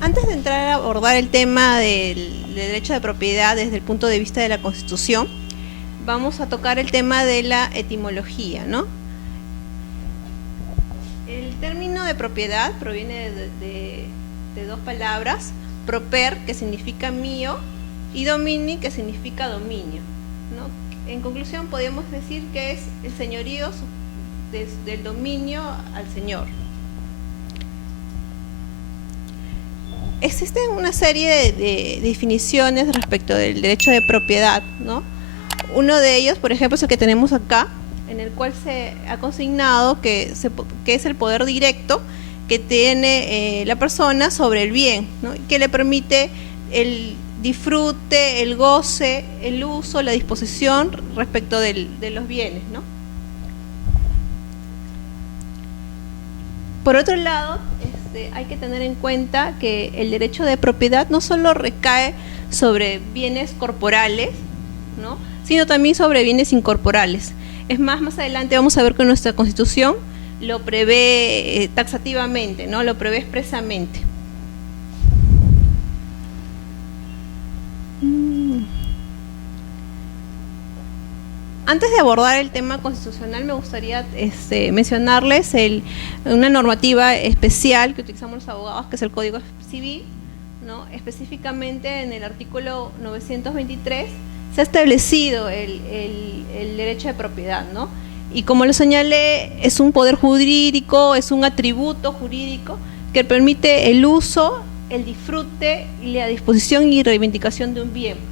Antes de entrar a abordar el tema del derecho de propiedad desde el punto de vista de la Constitución, vamos a tocar el tema de la etimología, ¿no? El término de propiedad proviene de dos palabras: proper, que significa mío, y domini, que significa dominio, ¿no? En conclusión, podemos decir que es el señorío del dominio al señor. Existen una serie de definiciones respecto del derecho de propiedad, ¿no? Uno de ellos, por ejemplo, es el que tenemos acá, en el cual se ha consignado que es el poder directo que tiene la persona sobre el bien, ¿no? Que le permite el disfrute, el goce, el uso, la disposición respecto de los bienes, ¿no? Por otro lado, hay que tener en cuenta que el derecho de propiedad no solo recae sobre bienes corporales, ¿no?, sino también sobre bienes incorporales. Es más adelante vamos a ver que nuestra Constitución lo prevé taxativamente, ¿no?, lo prevé expresamente. Antes de abordar el tema constitucional, me gustaría mencionarles una normativa especial que utilizamos los abogados, que es el Código Civil, ¿no? Específicamente en el artículo 923 se ha establecido el derecho de propiedad, ¿no? Y como lo señalé, es un poder jurídico, es un atributo jurídico que permite el uso, el disfrute y la disposición y reivindicación de un bien.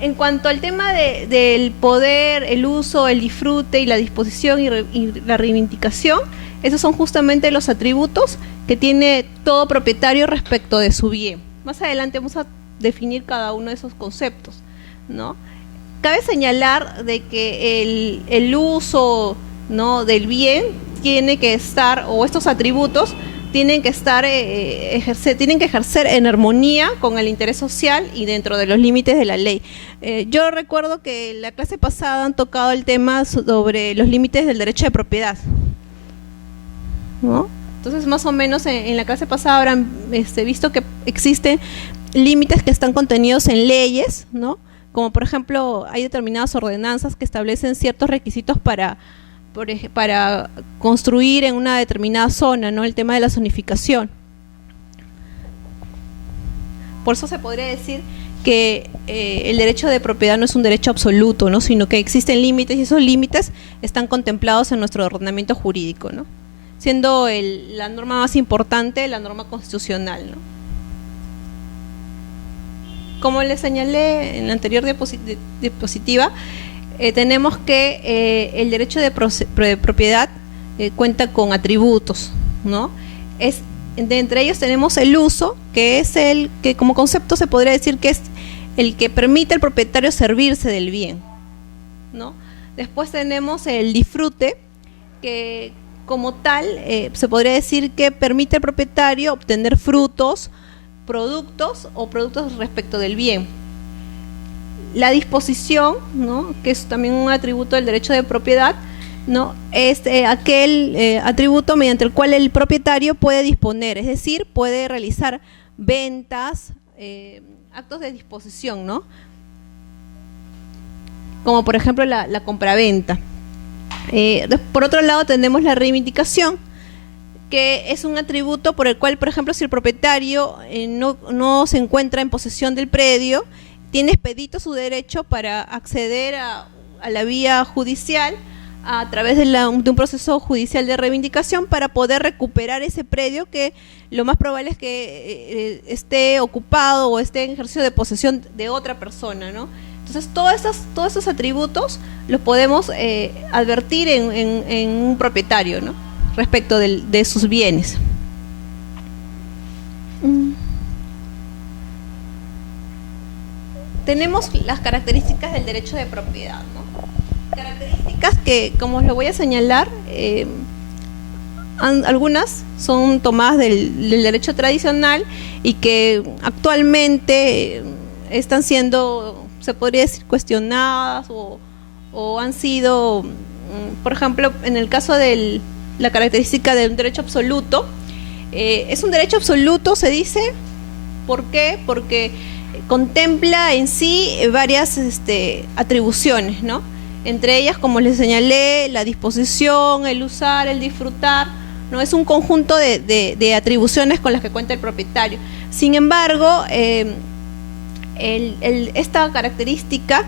En cuanto al tema del poder, el uso, el disfrute y la disposición y la reivindicación, esos son justamente los atributos que tiene todo propietario respecto de su bien. Más adelante vamos a definir cada uno de esos conceptos, ¿no? Cabe señalar de que el uso, ¿no?, del bien tiene que estar, o estos atributos tienen que estar tienen que ejercer en armonía con el interés social y dentro de los límites de la ley. Yo recuerdo que en la clase pasada han tocado el tema sobre los límites del derecho de propiedad, ¿no? Entonces, más o menos en la clase pasada habrán visto que existen límites que están contenidos en leyes, ¿no? Como por ejemplo, hay determinadas ordenanzas que establecen ciertos requisitos para construir en una determinada zona, ¿no?, el tema de la zonificación. Por eso se podría decir que el derecho de propiedad no es un derecho absoluto, ¿no?, sino que existen límites y esos límites están contemplados en nuestro ordenamiento jurídico, ¿no?, siendo la norma más importante la norma constitucional, ¿no? Como les señalé en la anterior diapositiva, tenemos que el derecho de propiedad cuenta con atributos, ¿no? De entre ellos tenemos el uso, que es el que como concepto se podría decir que es el que permite al propietario servirse del bien, ¿no? Después tenemos el disfrute, que como tal se podría decir que permite al propietario obtener frutos, productos respecto del bien. La disposición, ¿no?, que es también un atributo del derecho de propiedad, ¿no?, es aquel atributo mediante el cual el propietario puede disponer, es decir, puede realizar ventas, actos de disposición, ¿no?, como por ejemplo la compraventa. Por otro lado tenemos la reivindicación, que es un atributo por el cual, por ejemplo, si el propietario no se encuentra en posesión del predio, tiene expedito su derecho para acceder a la vía judicial a través de un proceso judicial de reivindicación para poder recuperar ese predio, que lo más probable es que esté ocupado o esté en ejercicio de posesión de otra persona, ¿no? Entonces todos esos atributos los podemos advertir en un propietario, ¿no?, respecto de sus bienes. Tenemos las características del derecho de propiedad, ¿no? Características que, como os lo voy a señalar, algunas son tomadas del derecho tradicional y que actualmente están siendo, se podría decir, cuestionadas o han sido, por ejemplo, en el caso de la característica de un derecho absoluto, Es un derecho absoluto, se dice. ¿Por qué? Porque contempla en sí varias atribuciones, ¿no? Entre ellas, como les señalé, la disposición, el usar, el disfrutar, ¿no? Es un conjunto de atribuciones con las que cuenta el propietario. Sin embargo, esta característica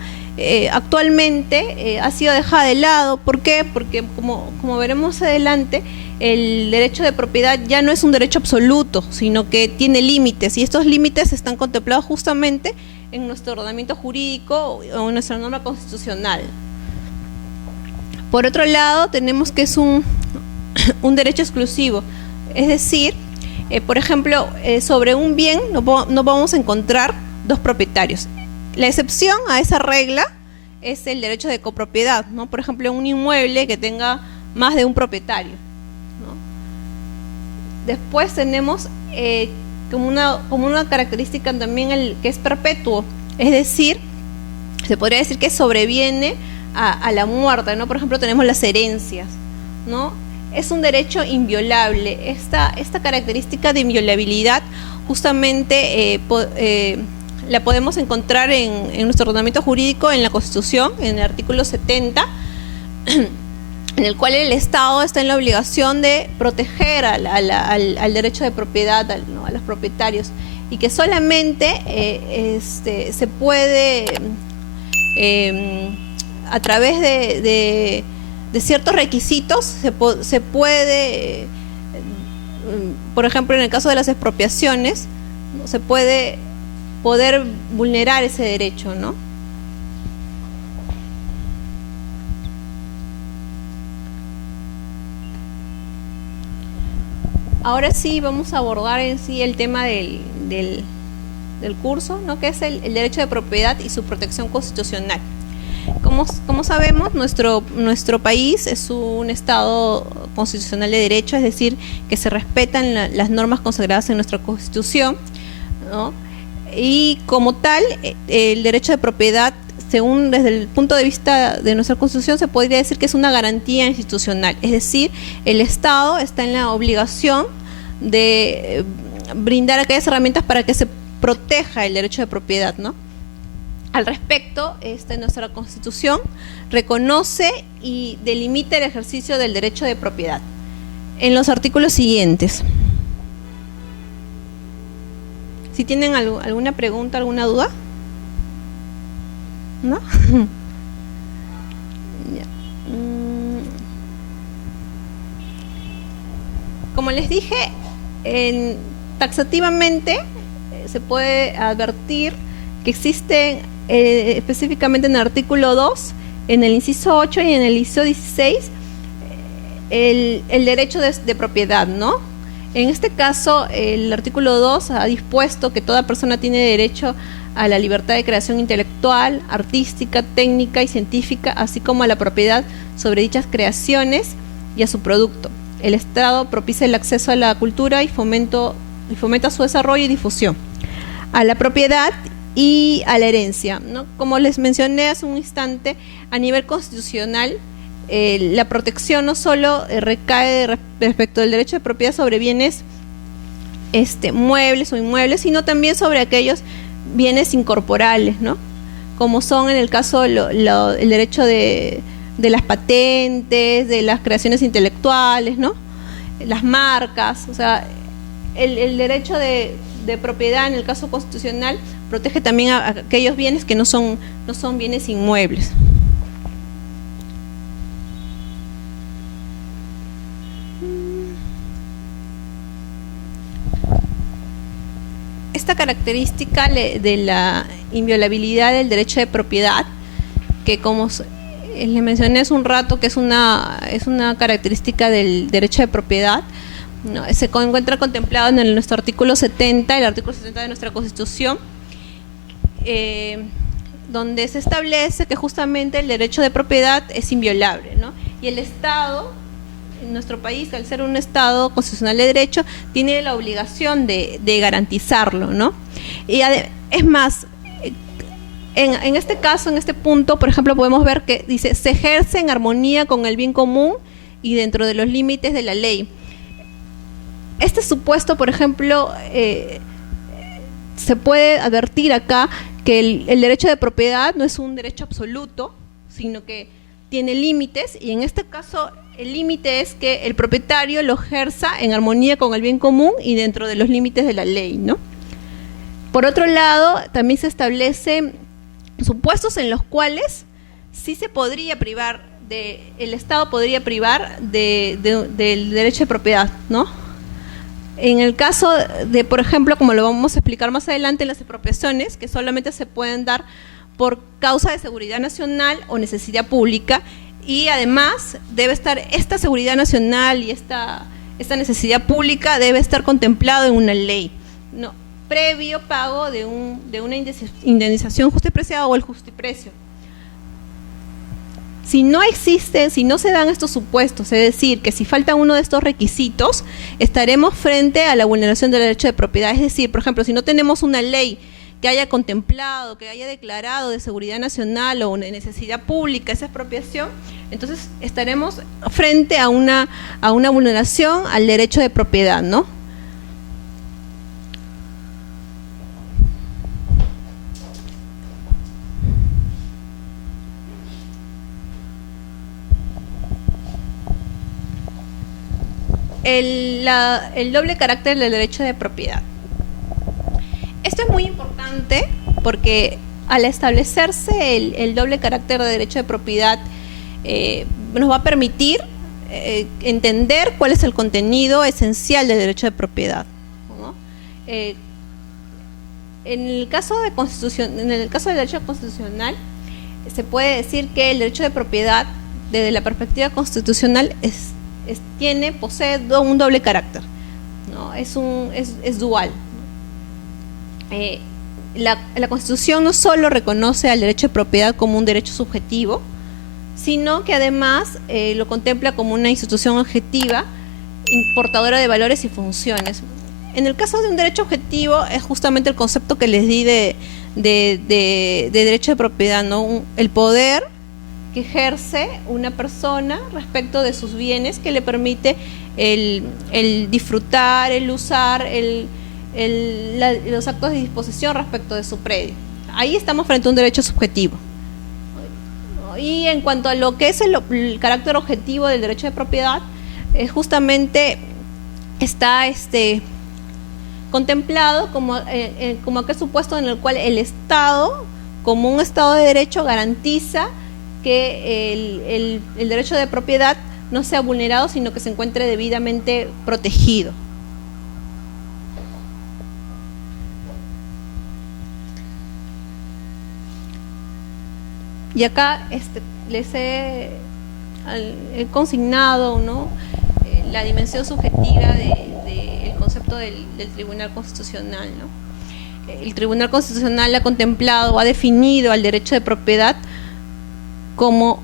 actualmente ha sido dejada de lado. ¿Por qué? Porque como veremos adelante, el derecho de propiedad ya no es un derecho absoluto, sino que tiene límites, y estos límites están contemplados justamente en nuestro ordenamiento jurídico o en nuestra norma constitucional. Por otro lado, tenemos que es un derecho exclusivo, es decir, por ejemplo, sobre un bien no vamos a encontrar dos propietarios. La excepción a esa regla es el derecho de copropiedad, ¿no? Por ejemplo, un inmueble que tenga más de un propietario, ¿no? Después tenemos como una característica también que es perpetuo, es decir, se podría decir que sobreviene a la muerte, ¿no? Por ejemplo, tenemos las herencias, ¿no? Es un derecho inviolable. Esta característica de inviolabilidad justamente la podemos encontrar en nuestro ordenamiento jurídico, en la Constitución, en el artículo 70, en el cual el Estado está en la obligación de proteger al derecho de propiedad, ¿no? A los propietarios, y que solamente se puede, a través de ciertos requisitos, se puede, por ejemplo, en el caso de las expropiaciones, ¿no? Se puede poder vulnerar ese derecho, ¿no? Ahora sí vamos a abordar en sí el tema del curso, ¿no? Que es el derecho de propiedad y su protección constitucional. Como sabemos, nuestro país es un Estado constitucional de derecho, es decir, que se respetan las normas consagradas en nuestra Constitución, ¿no? Y como tal, el derecho de propiedad, según desde el punto de vista de nuestra Constitución, se podría decir que es una garantía institucional, es decir, el Estado está en la obligación de brindar aquellas herramientas para que se proteja el derecho de propiedad, ¿no? Al respecto, nuestra Constitución reconoce y delimita el ejercicio del derecho de propiedad en los artículos siguientes. Si tienen alguna pregunta, alguna duda, ¿no? Ya. Como les dije, taxativamente se puede advertir que existen específicamente en el artículo 2, en el inciso 8 y en el inciso 16, el derecho de propiedad, ¿no? En este caso, el artículo 2 ha dispuesto que toda persona tiene derecho a la libertad de creación intelectual, artística, técnica y científica, así como a la propiedad sobre dichas creaciones y a su producto. El Estado propicia el acceso a la cultura y fomenta su desarrollo y difusión, a la propiedad y a la herencia, ¿no? Como les mencioné hace un instante, a nivel constitucional, la protección no solo recae respecto del derecho de propiedad sobre bienes muebles o inmuebles, sino también sobre aquellos bienes incorporales, ¿no? Como son en el caso el derecho de las patentes, de las creaciones intelectuales, ¿no? Las marcas, o sea, el derecho de propiedad en el caso constitucional protege también a aquellos bienes que no son bienes inmuebles. Esta característica de la inviolabilidad del derecho de propiedad, que como les mencioné hace un rato, que es una característica del derecho de propiedad, ¿no? Se encuentra contemplado en nuestro artículo 70, el artículo 70 de nuestra Constitución, donde se establece que justamente el derecho de propiedad es inviolable, ¿no? Y el Estado, en nuestro país, al ser un Estado constitucional de derecho, tiene la obligación de garantizarlo, ¿no? Y es más, en este caso, en este punto, por ejemplo, podemos ver que dice, se ejerce en armonía con el bien común y dentro de los límites de la ley. Este supuesto, por ejemplo, se puede advertir acá que el derecho de propiedad no es un derecho absoluto, sino que tiene límites, y en este caso el límite es que el propietario lo ejerza en armonía con el bien común y dentro de los límites de la ley, ¿no? Por otro lado, también se establecen supuestos en los cuales sí se podría privar, el Estado podría privar del derecho de propiedad, ¿no? En el caso de, por ejemplo, como lo vamos a explicar más adelante, las expropiaciones, que solamente se pueden dar por causa de seguridad nacional o necesidad pública, y además debe estar esta seguridad nacional y esta necesidad pública debe estar contemplado en una ley, ¿no? Previo pago de una indemnización justipreciada o el justiprecio. Si no existe, si no se dan estos supuestos, es decir, que si falta uno de estos requisitos, estaremos frente a la vulneración del derecho de propiedad. Es decir, por ejemplo, si no tenemos una ley que haya contemplado, que haya declarado de seguridad nacional o de necesidad pública esa expropiación, entonces estaremos frente a una vulneración al derecho de propiedad, ¿no? El doble carácter del derecho de propiedad. Esto es muy importante porque al establecerse el doble carácter de derecho de propiedad nos va a permitir entender cuál es el contenido esencial del derecho de propiedad, ¿no? En el caso del derecho constitucional se puede decir que el derecho de propiedad desde la perspectiva constitucional posee un doble carácter, ¿no? Es dual, ¿no? La Constitución no solo reconoce al derecho de propiedad como un derecho subjetivo, sino que además lo contempla como una institución objetiva, portadora de valores y funciones. En el caso de un derecho objetivo es justamente el concepto que les di de derecho de propiedad, ¿no? El poder que ejerce una persona respecto de sus bienes, que le permite el disfrutar, el usar, los actos de disposición respecto de su predio. Ahí estamos frente a un derecho subjetivo. Y en cuanto a lo que es el carácter objetivo del derecho de propiedad, justamente está contemplado como aquel supuesto en el cual el Estado, como un Estado de derecho, garantiza que el derecho de propiedad no sea vulnerado, sino que se encuentre debidamente protegido. Y acá les he consignado, ¿no?, la dimensión subjetiva del concepto del Tribunal Constitucional, ¿no? El Tribunal Constitucional ha contemplado, ha definido al derecho de propiedad como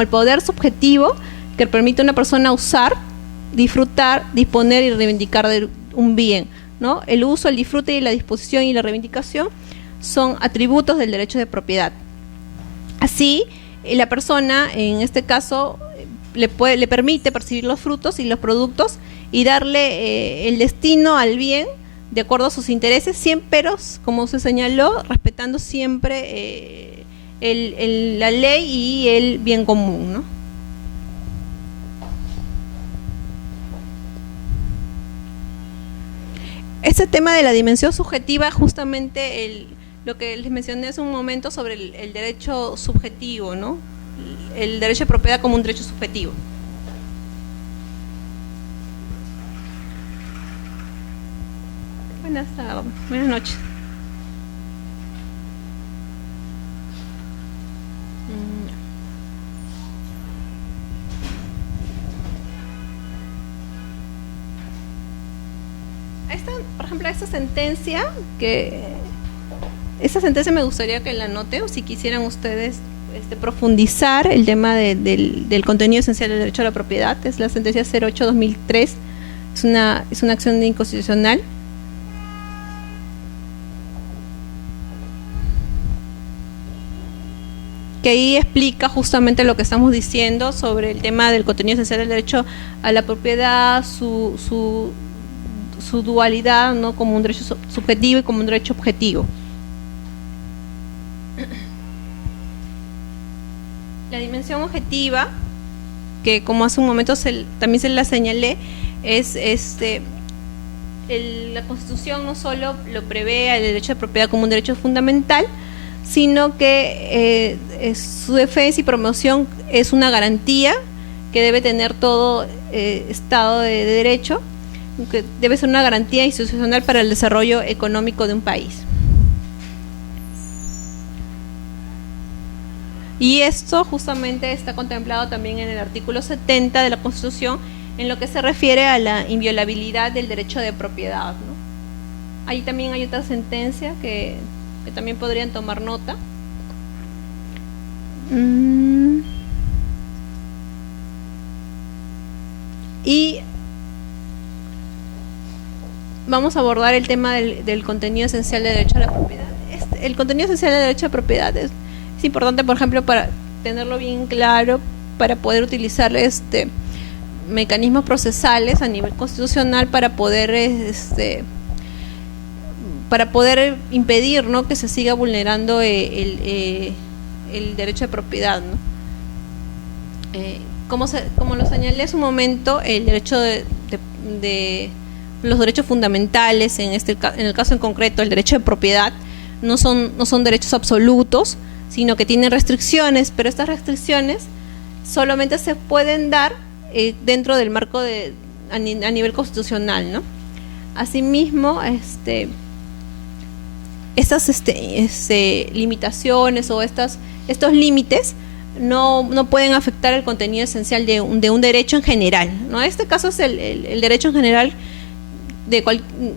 el poder subjetivo que permite a una persona usar, disfrutar, disponer y reivindicar de un bien, ¿no? El uso, el disfrute y la disposición y la reivindicación son atributos del derecho de propiedad. Así, la persona, en este caso, le permite percibir los frutos y los productos y darle el destino al bien de acuerdo a sus intereses, siempre, pero, como se señaló, respetando siempre la ley y el bien común, ¿no? Este tema de la dimensión subjetiva, justamente lo que les mencioné hace un momento sobre el derecho subjetivo, ¿no? El derecho de propiedad como un derecho subjetivo. Buenas noches. Por ejemplo, esta sentencia me gustaría que la anoten, o si quisieran ustedes profundizar el tema del contenido esencial del derecho a la propiedad. Es la sentencia 08/2003, es una acción inconstitucional. que ahí explica justamente lo que estamos diciendo sobre el tema del contenido esencial del derecho a la propiedad, su dualidad, ¿no? Como un derecho subjetivo y como un derecho objetivo. La dimensión objetiva, que como hace un momento también se la señalé, es la Constitución no solo lo prevé el derecho de propiedad como un derecho fundamental, sino que su defensa y promoción es una garantía que debe tener todo Estado de derecho, que debe ser una garantía institucional para el desarrollo económico de un país. Y esto justamente está contemplado también en el artículo 70 de la Constitución, en lo que se refiere a la inviolabilidad del derecho de propiedad, ¿no? Ahí también hay otra sentencia que también podrían tomar nota. Y vamos a abordar el tema del contenido esencial del derecho a la propiedad. El contenido esencial del derecho a propiedad es importante, por ejemplo, para tenerlo bien claro, para poder utilizar mecanismos procesales a nivel constitucional para poder impedir, ¿no?, que se siga vulnerando el derecho de propiedad, ¿no? Como lo señalé hace un momento, el derecho de los derechos fundamentales, en el caso en concreto el derecho de propiedad, no son derechos absolutos, sino que tienen restricciones, pero estas restricciones solamente se pueden dar dentro del marco a nivel constitucional, ¿no? Asimismo, estas limitaciones o estos límites no pueden afectar el contenido esencial de un derecho en general, ¿no? Este caso es el derecho en general,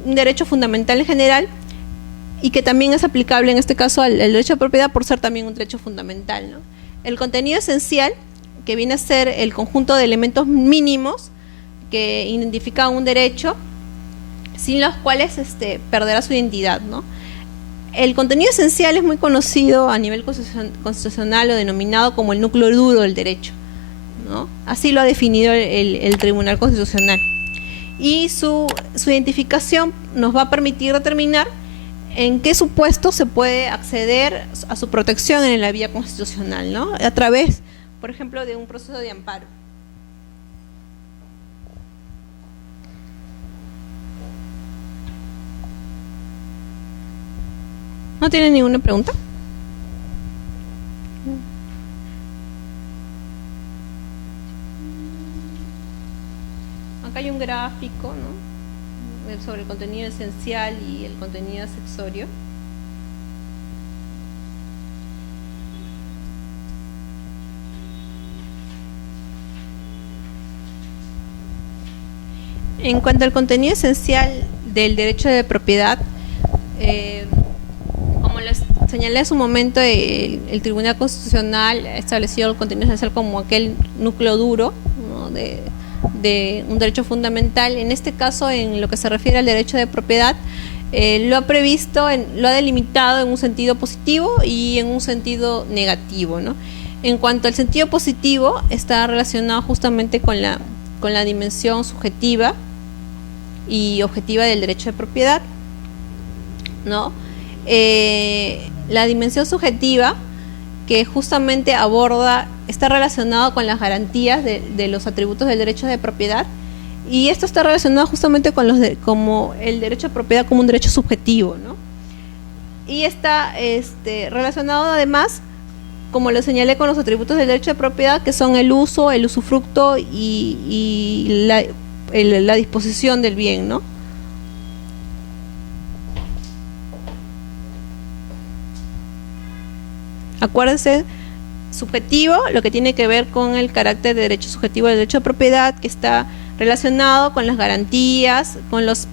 un derecho fundamental en general, y que también es aplicable en este caso al derecho de propiedad por ser también un derecho fundamental, ¿no? El contenido esencial, que viene a ser el conjunto de elementos mínimos que identifican un derecho, sin los cuales perderá su identidad, ¿no? El contenido esencial es muy conocido a nivel constitucional o denominado como el núcleo duro del derecho, ¿no? Así lo ha definido el Tribunal Constitucional. Y su identificación nos va a permitir determinar en qué supuesto se puede acceder a su protección en la vía constitucional, ¿no? A través, por ejemplo, de un proceso de amparo. ¿No tienen ninguna pregunta? Acá hay un gráfico, ¿no?, sobre el contenido esencial y el contenido accesorio. En cuanto al contenido esencial del derecho de propiedad, como les señalé hace un momento, el Tribunal Constitucional ha establecido el contenido esencial como aquel núcleo duro, ¿no?, de un derecho fundamental. En este caso, en lo que se refiere al derecho de propiedad, lo ha previsto, lo ha delimitado en un sentido positivo y en un sentido negativo, ¿no? En cuanto al sentido positivo, está relacionado justamente con la dimensión subjetiva y objetiva del derecho de propiedad, ¿no? La dimensión subjetiva, que justamente está relacionado con las garantías de los atributos del derecho de propiedad, y esto está relacionado justamente con como el derecho de propiedad como un derecho subjetivo, ¿no? Y está relacionado además, como lo señalé, con los atributos del derecho de propiedad, que son el uso, el usufructo y la disposición del bien, ¿no? Acuérdense, subjetivo, lo que tiene que ver con el carácter de derecho subjetivo del derecho de propiedad, que está relacionado con las garantías, con los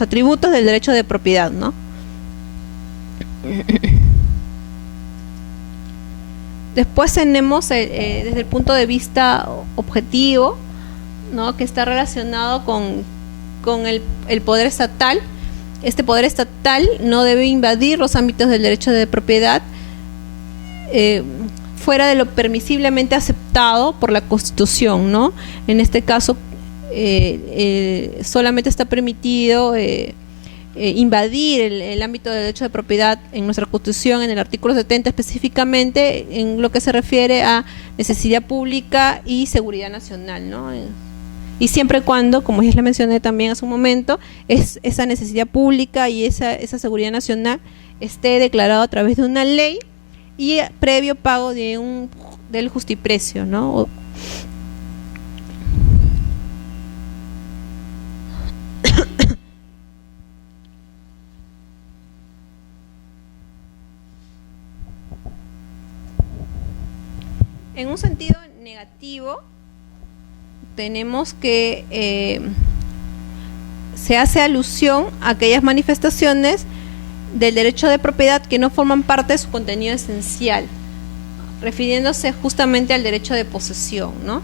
atributos del derecho de propiedad, ¿no? Después tenemos desde el punto de vista objetivo, ¿no?, que está relacionado con el poder estatal. Este poder estatal no debe invadir los ámbitos del derecho de propiedad, fuera de lo permisiblemente aceptado por la Constitución, ¿no? En este caso, solamente está permitido invadir el ámbito del derecho de propiedad en nuestra Constitución, en el artículo 70 específicamente, en lo que se refiere a necesidad pública y seguridad nacional, ¿no? Y siempre y cuando, como ya le mencioné también hace un momento, esa necesidad pública y esa seguridad nacional esté declarado a través de una ley y previo pago del justiprecio, ¿no? En un sentido negativo, tenemos que se hace alusión a aquellas manifestaciones del derecho de propiedad que no forman parte de su contenido esencial, refiriéndose justamente al derecho de posesión, ¿no?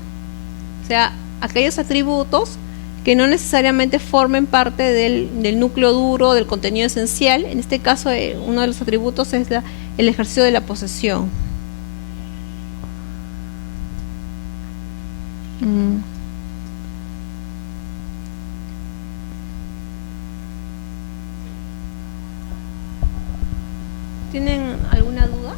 O sea, aquellos atributos que no necesariamente formen parte del núcleo duro, del contenido esencial. En este caso, uno de los atributos es el ejercicio de la posesión. ¿Tienen alguna duda?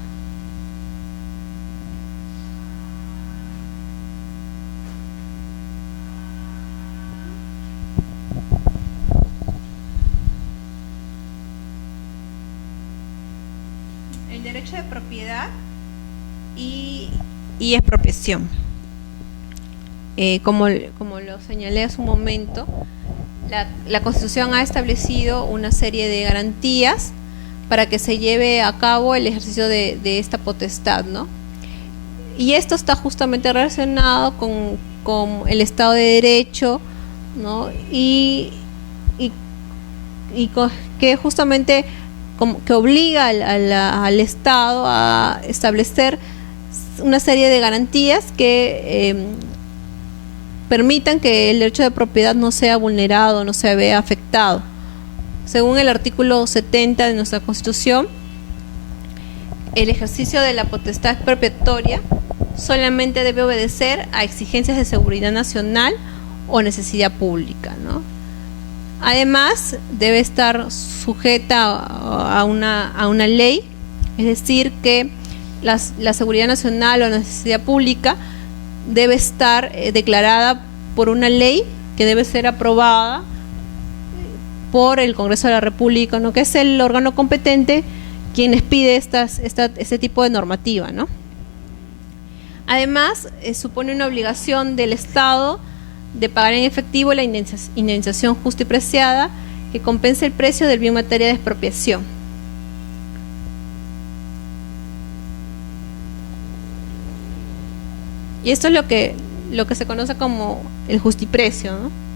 El derecho de propiedad y expropiación. Como lo señalé hace un momento, la Constitución ha establecido una serie de garantías para que se lleve a cabo el ejercicio de esta potestad, ¿no? Y esto está justamente relacionado con el Estado de Derecho, ¿no? Y que justamente que obliga al Estado a establecer una serie de garantías que permitan que el derecho de propiedad no sea vulnerado, no se vea afectado. Según el artículo 70 de nuestra Constitución, el ejercicio de la potestad expropiatoria solamente debe obedecer a exigencias de seguridad nacional o necesidad pública, ¿no? Además, debe estar sujeta a una ley, es decir, que la seguridad nacional o necesidad pública debe estar declarada por una ley que debe ser aprobada por el Congreso de la República, ¿no? Que es el órgano competente quien les pide este tipo de normativa, ¿no? Además, supone una obligación del Estado de pagar en efectivo la indemnización justa y preciada que compense el precio del bien en materia de expropiación. Y esto es lo que se conoce como el justiprecio, ¿no?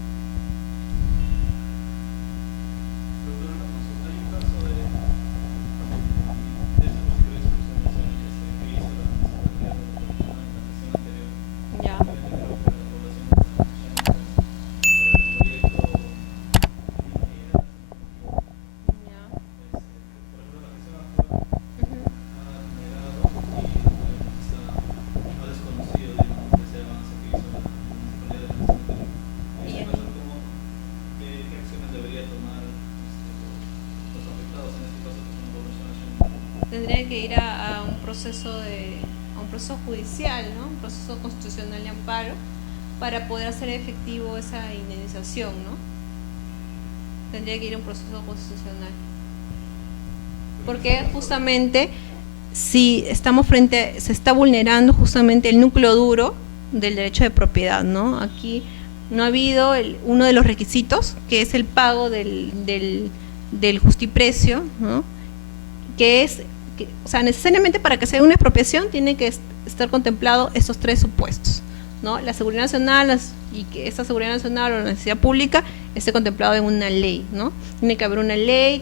Tendría que ir a un proceso judicial, ¿no? Un proceso constitucional de amparo para poder hacer efectivo esa indemnización, ¿no? Tendría que ir a un proceso constitucional. Porque justamente si se está vulnerando justamente el núcleo duro del derecho de propiedad, ¿no? Aquí no ha habido uno de los requisitos, que es el pago del justiprecio, ¿no? O sea, necesariamente para que sea una expropiación tiene que estar contemplado estos tres supuestos, ¿no? La seguridad nacional y que esta seguridad nacional o la necesidad pública esté contemplado en una ley, ¿no? Tiene que haber una ley,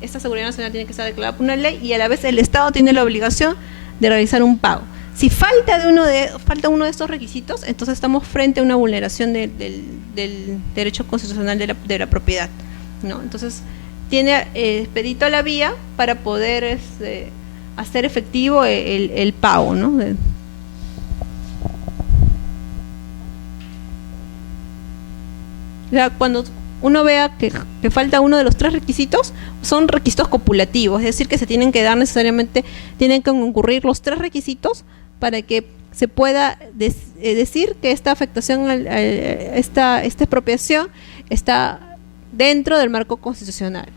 esta seguridad nacional tiene que estar declarada por una ley y a la vez el Estado tiene la obligación de realizar un pago. Si falta uno de estos requisitos, entonces estamos frente a una vulneración del derecho constitucional de la propiedad, ¿no? Entonces tiene expedito la vía para poder hacer efectivo el pago, ¿no? O sea, cuando uno vea que falta uno de los 3 requisitos, son requisitos copulativos, es decir, que se tienen que dar necesariamente, tienen que concurrir los 3 requisitos para que se pueda decir que esta afectación, esta expropiación está dentro del marco constitucional.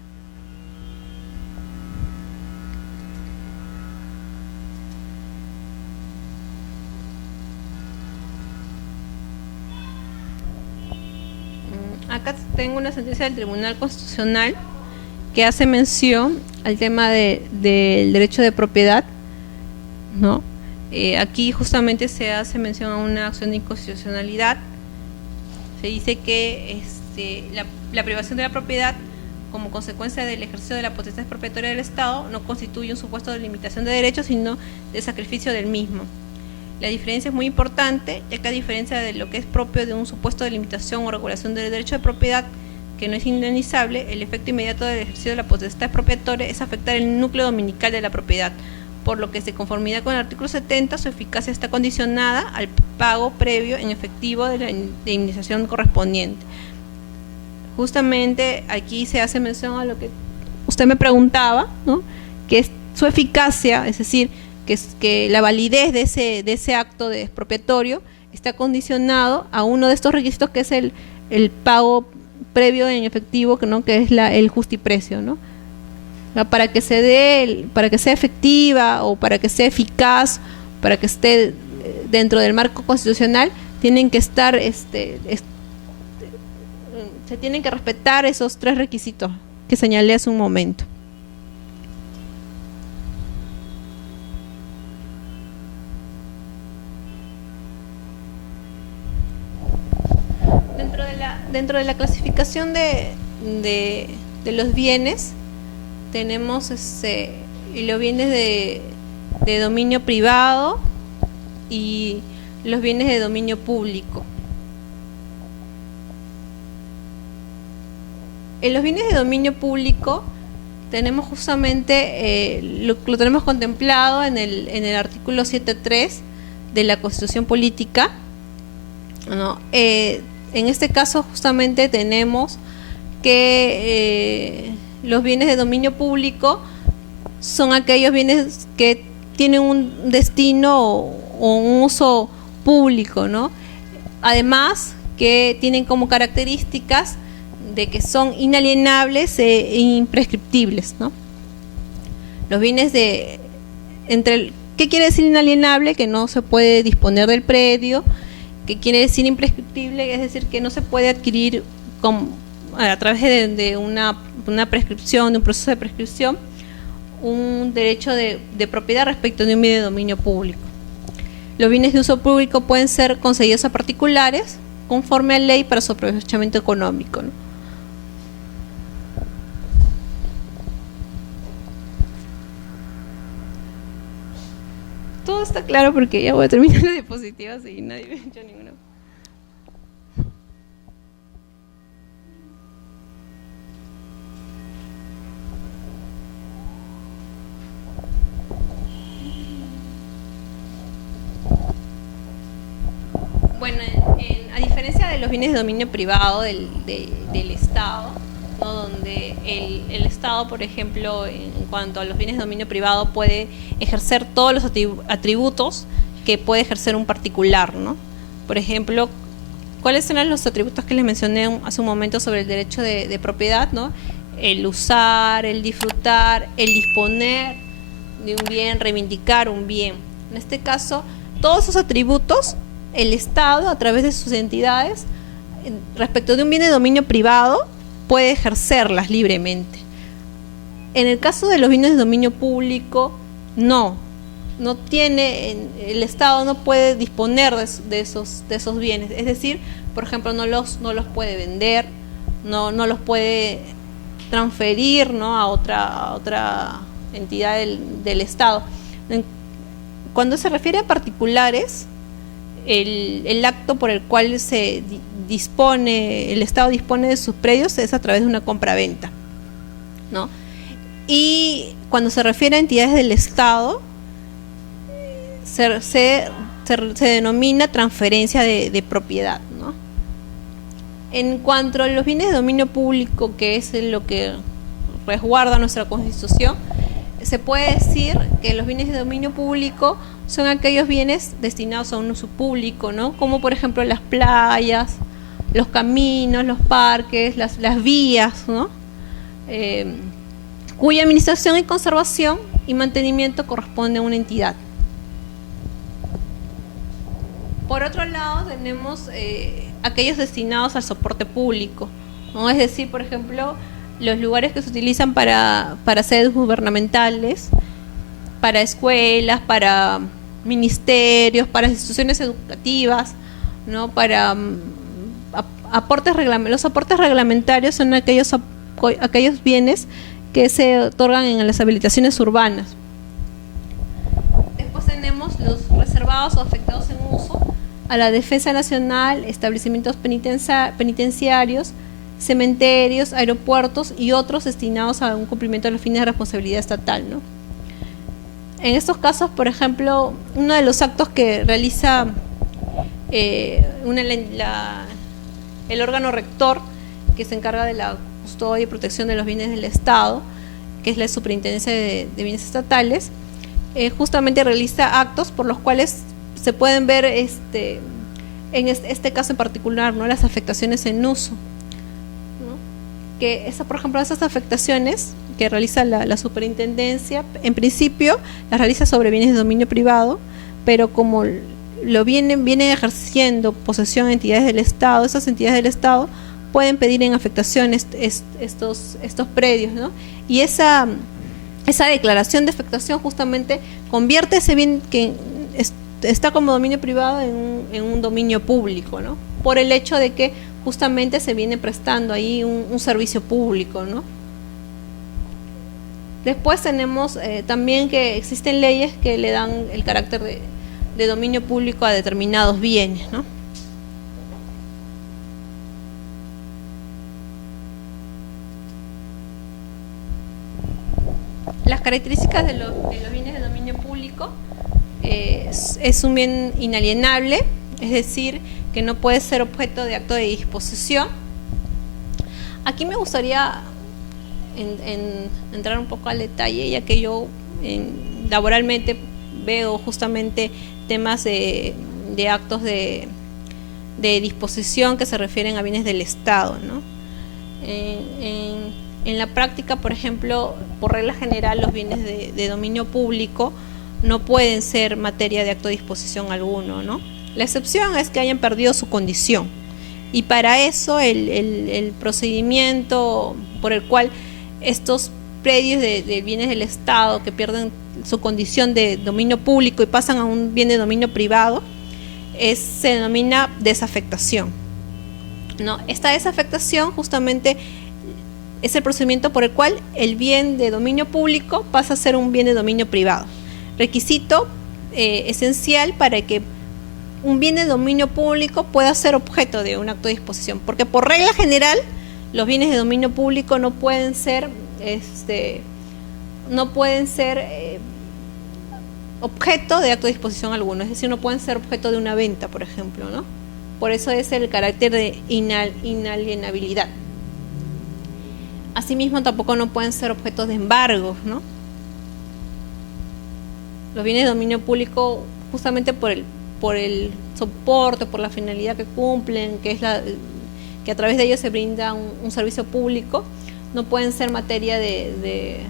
Acá tengo una sentencia del Tribunal Constitucional que hace mención al tema del derecho de propiedad, ¿no? Aquí justamente se hace mención a una acción de inconstitucionalidad. Se dice que la privación de la propiedad como consecuencia del ejercicio de la potestad expropiatoria del Estado no constituye un supuesto de limitación de derechos, sino de sacrificio del mismo. La diferencia es muy importante, ya que a diferencia de lo que es propio de un supuesto de limitación o regulación del derecho de propiedad, que no es indemnizable, el efecto inmediato del ejercicio de la potestad expropiatoria es afectar el núcleo dominical de la propiedad, por lo que de conformidad con el artículo 70, su eficacia está condicionada al pago previo en efectivo de la indemnización correspondiente. Justamente aquí se hace mención a lo que usted me preguntaba, ¿no? Que es su eficacia, es decir, que la validez de ese acto de expropiatorio está condicionado a uno de estos requisitos, que es el pago previo en efectivo, ¿no? Que es el justiprecio, ¿no? Para que se dé, para que sea efectiva o para que sea eficaz, para que esté dentro del marco constitucional, tienen que estar, se tienen que respetar esos 3 requisitos que señalé hace un momento. Dentro de la clasificación de los bienes, tenemos los bienes de dominio privado y los bienes de dominio público. En los bienes de dominio público tenemos justamente, lo tenemos contemplado en el artículo 7.3 de la Constitución Política, ¿no? En este caso justamente tenemos que los bienes de dominio público son aquellos bienes que tienen un destino o un uso público, ¿no? Además que tienen como características de que son inalienables e imprescriptibles, ¿no? Los bienes ¿qué quiere decir inalienable? Que no se puede disponer del predio. ¿Qué quiere decir imprescriptible? Es decir, que no se puede adquirir a través de una prescripción, de un proceso de prescripción, un derecho de propiedad respecto de un bien de dominio público. Los bienes de uso público pueden ser concedidos a particulares conforme a ley para su aprovechamiento económico, ¿no? Todo está claro porque ya voy a terminar la diapositiva y nadie me ha hecho ninguna. Bueno, a diferencia de los bienes de dominio privado del Estado, ¿no? Donde el Estado, por ejemplo, en cuanto a los bienes de dominio privado, puede ejercer todos los atributos que puede ejercer un particular, ¿no? Por ejemplo, ¿cuáles eran los atributos que les mencioné hace un momento sobre el derecho de propiedad, ¿no? El usar, el disfrutar, el disponer de un bien, reivindicar un bien. En este caso, todos esos atributos, el Estado, a través de sus entidades, respecto de un bien de dominio privado, puede ejercerlas libremente. En el caso de los bienes de dominio público, no tiene, el Estado no puede disponer de esos bienes. Es decir, por ejemplo, no los puede vender, no los puede transferir, ¿no? a otra entidad del Estado. Cuando se refiere a particulares, el acto por el cual se dispone, el Estado dispone de sus predios es a través de una compraventa, ¿no? Y cuando se refiere a entidades del Estado, se denomina transferencia de propiedad, ¿no? En cuanto a los bienes de dominio público, que es lo que resguarda nuestra Constitución, se puede decir que los bienes de dominio público son aquellos bienes destinados a un uso público, ¿no? Como por ejemplo las playas, los caminos, los parques, las vías, ¿no? Cuya administración y conservación y mantenimiento corresponde a una entidad. Por otro lado, tenemos aquellos destinados al soporte público, ¿no? Es decir, por ejemplo, los lugares que se utilizan para sedes gubernamentales, para escuelas, para ministerios, para instituciones educativas, ¿no? Para los aportes reglamentarios son aquellos bienes que se otorgan en las habilitaciones urbanas. Después tenemos los reservados o afectados en uso a la defensa nacional, establecimientos penitenciarios, cementerios, aeropuertos y otros destinados a un cumplimiento de los fines de responsabilidad estatal, ¿no? En estos casos, por ejemplo, uno de los actos que realiza el órgano rector, que se encarga de la custodia y protección de los bienes del Estado, que es la Superintendencia de Bienes Estatales, justamente realiza actos por los cuales se pueden ver, en este caso en particular, ¿no? Las afectaciones en uso, ¿no? Que por ejemplo, esas afectaciones que realiza la superintendencia, en principio las realiza sobre bienes de dominio privado, pero como vienen ejerciendo posesión de entidades del Estado, esas entidades del Estado pueden pedir en afectación estos predios, ¿no? Y esa declaración de afectación justamente convierte ese bien que está como dominio privado en un dominio público, ¿no? Por el hecho de que justamente se viene prestando ahí un servicio público, ¿no? Después tenemos también que existen leyes que le dan el carácter de dominio público a determinados bienes, ¿no? Las características de los bienes de dominio público: es un bien inalienable, es decir, que no puede ser objeto de acto de disposición. Aquí me gustaría entrar un poco al detalle, ya que yo laboralmente veo justamente temas de actos de disposición que se refieren a bienes del Estado, ¿no? En la práctica, por ejemplo, por regla general, los bienes de dominio público no pueden ser materia de acto de disposición alguno, ¿no? La excepción es que hayan perdido su condición, y para eso el procedimiento por el cual estos predios de bienes del Estado que pierden su condición de dominio público y pasan a un bien de dominio privado se denomina desafectación, ¿no? Esta desafectación justamente es el procedimiento por el cual el bien de dominio público pasa a ser un bien de dominio privado. Requisito esencial para que un bien de dominio público pueda ser objeto de un acto de disposición, porque por regla general los bienes de dominio público no pueden ser objeto de acto de disposición alguno, es decir, no pueden ser objeto de una venta, por ejemplo, ¿no? Por eso es el carácter de inalienabilidad. Asimismo, tampoco no pueden ser objetos de embargos, ¿no? Los bienes de dominio público, justamente por el soporte, por la finalidad que cumplen, que a través de ellos se brinda un servicio público, no pueden ser materia de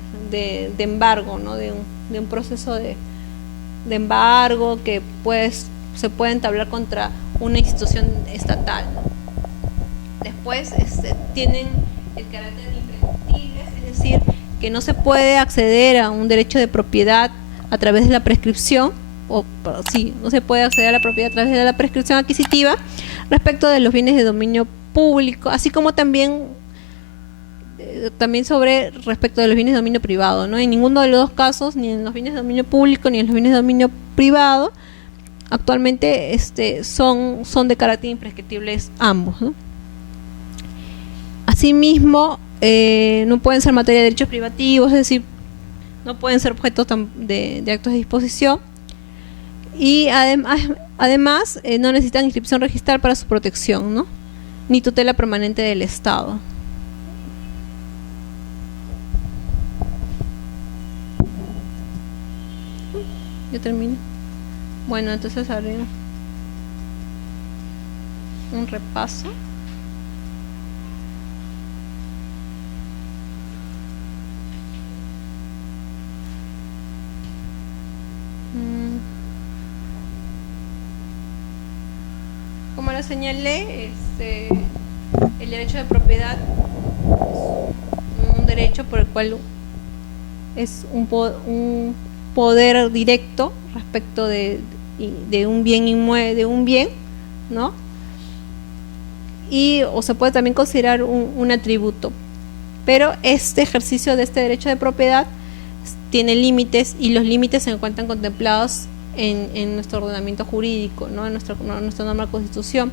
embargo, ¿no? De un proceso de embargo que se puede entablar contra una institución estatal, ¿no? Después tienen el carácter de imprescriptibles, es decir, que no se puede acceder a un derecho de propiedad a través de la prescripción, no se puede acceder a la propiedad a través de la prescripción adquisitiva respecto de los bienes de dominio público, así como también sobre respecto de los bienes de dominio privado, ¿no? En ninguno de los dos casos, ni en los bienes de dominio público ni en los bienes de dominio privado, actualmente son de carácter imprescriptibles ambos, ¿no? Asimismo, no pueden ser materia de derechos privativos, es decir, no pueden ser objetos de actos de disposición, y además no necesitan inscripción registral para su protección, ¿no? Ni tutela permanente del Estado. Ya termino. Bueno, entonces haré un repaso. Como lo señalé, el derecho de propiedad es un derecho por el cual es un poder directo respecto de un bien inmueble, de un bien, ¿no? O se puede también considerar un atributo. Pero este ejercicio de este derecho de propiedad tiene límites, y los límites se encuentran contemplados en nuestro ordenamiento jurídico, ¿no? En nuestra norma constitución,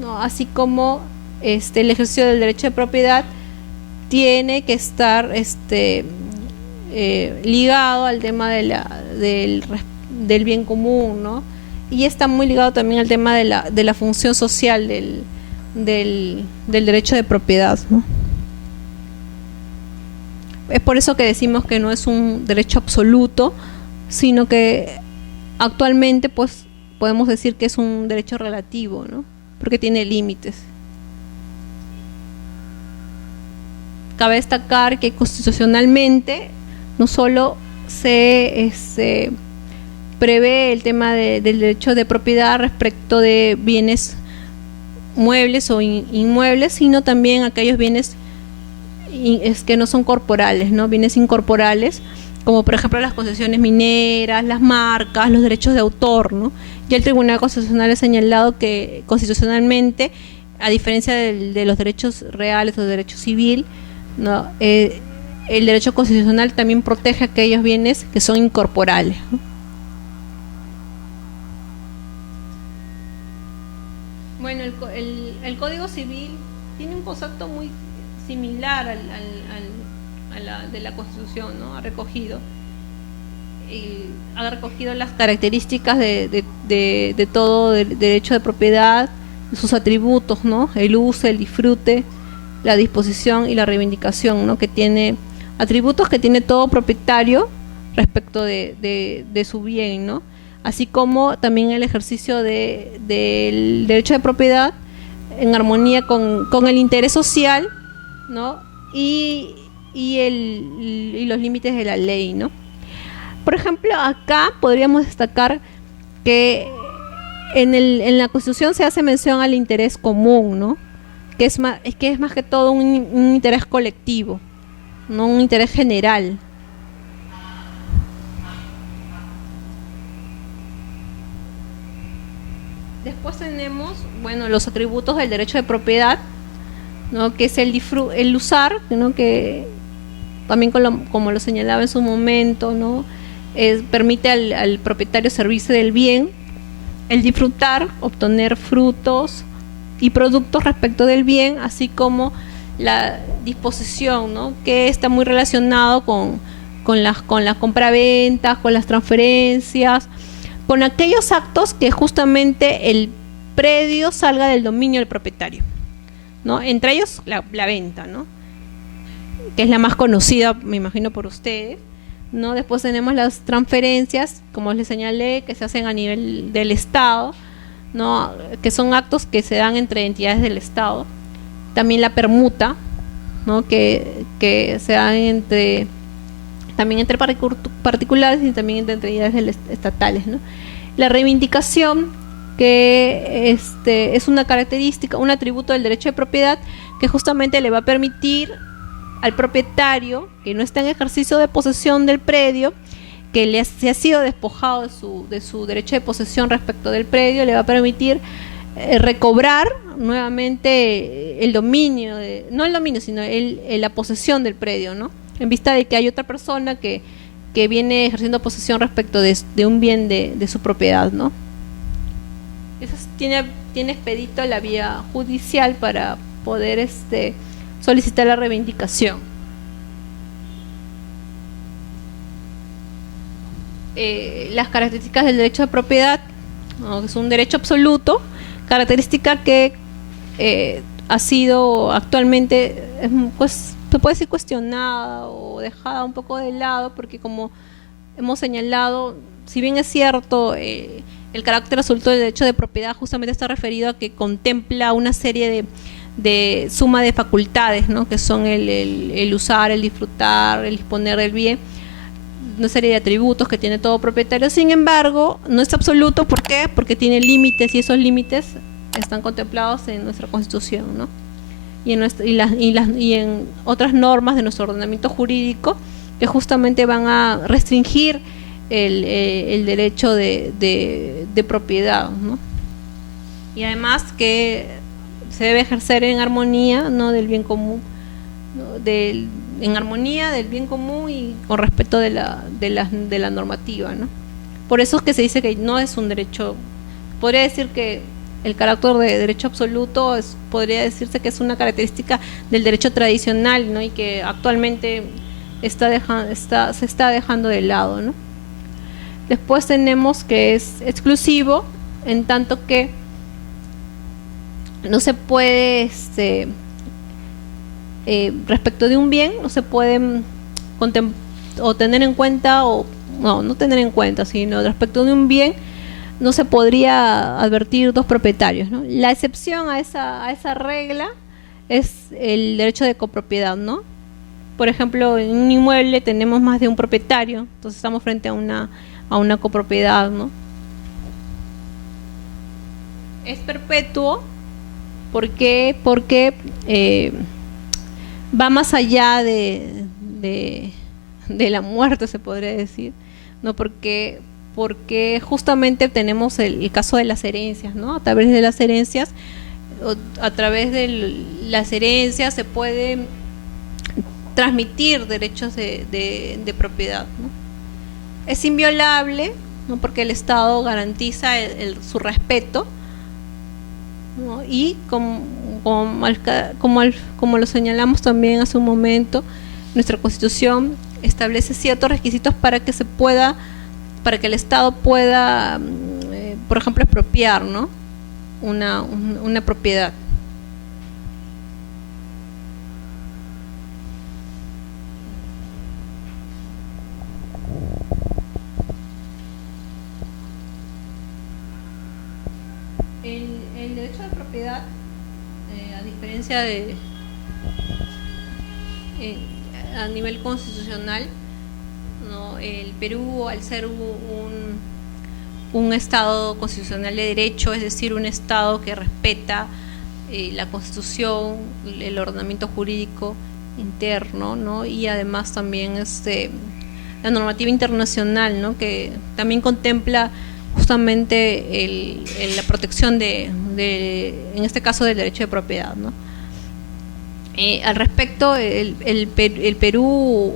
¿no? Así como el ejercicio del derecho de propiedad tiene que estar ligado al tema del bien común, ¿no? Y está muy ligado también al tema de la función social del derecho de propiedad, ¿no? Es por eso que decimos que no es un derecho absoluto, sino que actualmente pues podemos decir que es un derecho relativo, ¿no? Porque tiene límites. Cabe destacar que constitucionalmente no solo se prevé el tema del derecho de propiedad respecto de bienes muebles o inmuebles, sino también aquellos bienes que no son corporales, ¿no? Bienes incorporales, como por ejemplo las concesiones mineras, las marcas, los derechos de autor, ¿no? Ya el Tribunal Constitucional ha señalado que constitucionalmente, a diferencia de los derechos reales o derechos civil, ¿no? El derecho constitucional también protege aquellos bienes que son incorporales, ¿no? Bueno, el Código Civil tiene un concepto muy similar de la Constitución, ¿no? Ha recogido las características de todo derecho de propiedad, sus atributos, ¿no? El uso, el disfrute, la disposición y la reivindicación, ¿no? Que tiene atributos que tiene todo propietario respecto de su bien, ¿no? Así como también el ejercicio del derecho de propiedad en armonía con el interés social, ¿no? Y los límites de la ley, ¿no? Por ejemplo, acá podríamos destacar que en la Constitución se hace mención al interés común, ¿no? Que es más que todo un interés colectivo, no un interés general. Después tenemos, bueno, los atributos del derecho de propiedad, ¿no? Que es el usar, ¿no? Que también como lo señalaba en su momento, ¿no? Permite al propietario servirse del bien, el disfrutar, obtener frutos y productos respecto del bien, así como la disposición, ¿no? Que está muy relacionado con las compraventas, con las transferencias, con aquellos actos que justamente el predio salga del dominio del propietario, ¿no? Entre ellos la venta, ¿no? Que es la más conocida, me imagino, por ustedes, ¿no? Después tenemos las transferencias, como les señalé, que se hacen a nivel del Estado, ¿no? Que son actos que se dan entre entidades del Estado. También la permuta, ¿no? Que se dan también entre particulares y también entre entidades estatales, ¿no? La reivindicación, que es una característica, un atributo del derecho de propiedad que justamente le va a permitir al propietario que no está en ejercicio de posesión del predio, que se ha sido despojado de su derecho de posesión respecto del predio, le va a permitir recobrar nuevamente el dominio, no el dominio, sino la posesión del predio, ¿no? En vista de que hay otra persona que viene ejerciendo posesión respecto de un bien de su propiedad, ¿no? Eso tiene expedito la vía judicial para poder solicitar la reivindicación. Las características del derecho de propiedad, ¿no? Es un derecho absoluto, característica que ha sido actualmente, pues, se puede decir cuestionada o dejada un poco de lado, porque como hemos señalado, si bien es cierto, el carácter absoluto del derecho de propiedad justamente está referido a que contempla una serie de suma de facultades, ¿no? Que son el usar, el disfrutar, el disponer del bien, una serie de atributos que tiene todo propietario. Sin embargo, no es absoluto. ¿Por qué? Porque tiene límites, y esos límites están contemplados en nuestra Constitución, ¿no? Y en otras normas de nuestro ordenamiento jurídico, que justamente van a restringir el derecho de propiedad, ¿no? Y además que se debe ejercer en armonía, ¿no? Del bien común, ¿no? En armonía del bien común y con respeto de la normativa, ¿no? Por eso es que se dice que no es un derecho. Podría decir que el carácter de derecho absoluto podría decirse que es una característica del derecho tradicional, ¿no? Y que actualmente se está dejando de lado, ¿no? Después tenemos que es exclusivo, en tanto que no se puede, respecto de un bien, no se puede o tener en cuenta, o no tener en cuenta, sino respecto de un bien no se podría advertir dos propietarios, ¿no? La excepción a esa regla es el derecho de copropiedad, ¿no? Por ejemplo, en un inmueble tenemos más de un propietario, entonces estamos frente a una copropiedad, ¿no? Es perpetuo. ¿Por qué? Porque va más allá de la muerte, se podría decir, ¿no? Porque justamente tenemos el caso de las herencias, ¿no? A través de las herencias se puede transmitir derechos de propiedad, ¿no? Es inviolable, ¿no? Porque el Estado garantiza su respeto, ¿no? Y como lo señalamos también hace un momento, nuestra Constitución establece ciertos requisitos para que el Estado pueda, por ejemplo, expropiar, ¿no? una propiedad. El derecho de propiedad, a diferencia a nivel constitucional, ¿no? El Perú, al ser un Estado constitucional de derecho, es decir, un Estado que respeta la Constitución, el ordenamiento jurídico interno, ¿no? Y además también la normativa internacional, ¿no? Que también contempla justamente la protección en este caso, del derecho de propiedad, ¿no? Al respecto, el Perú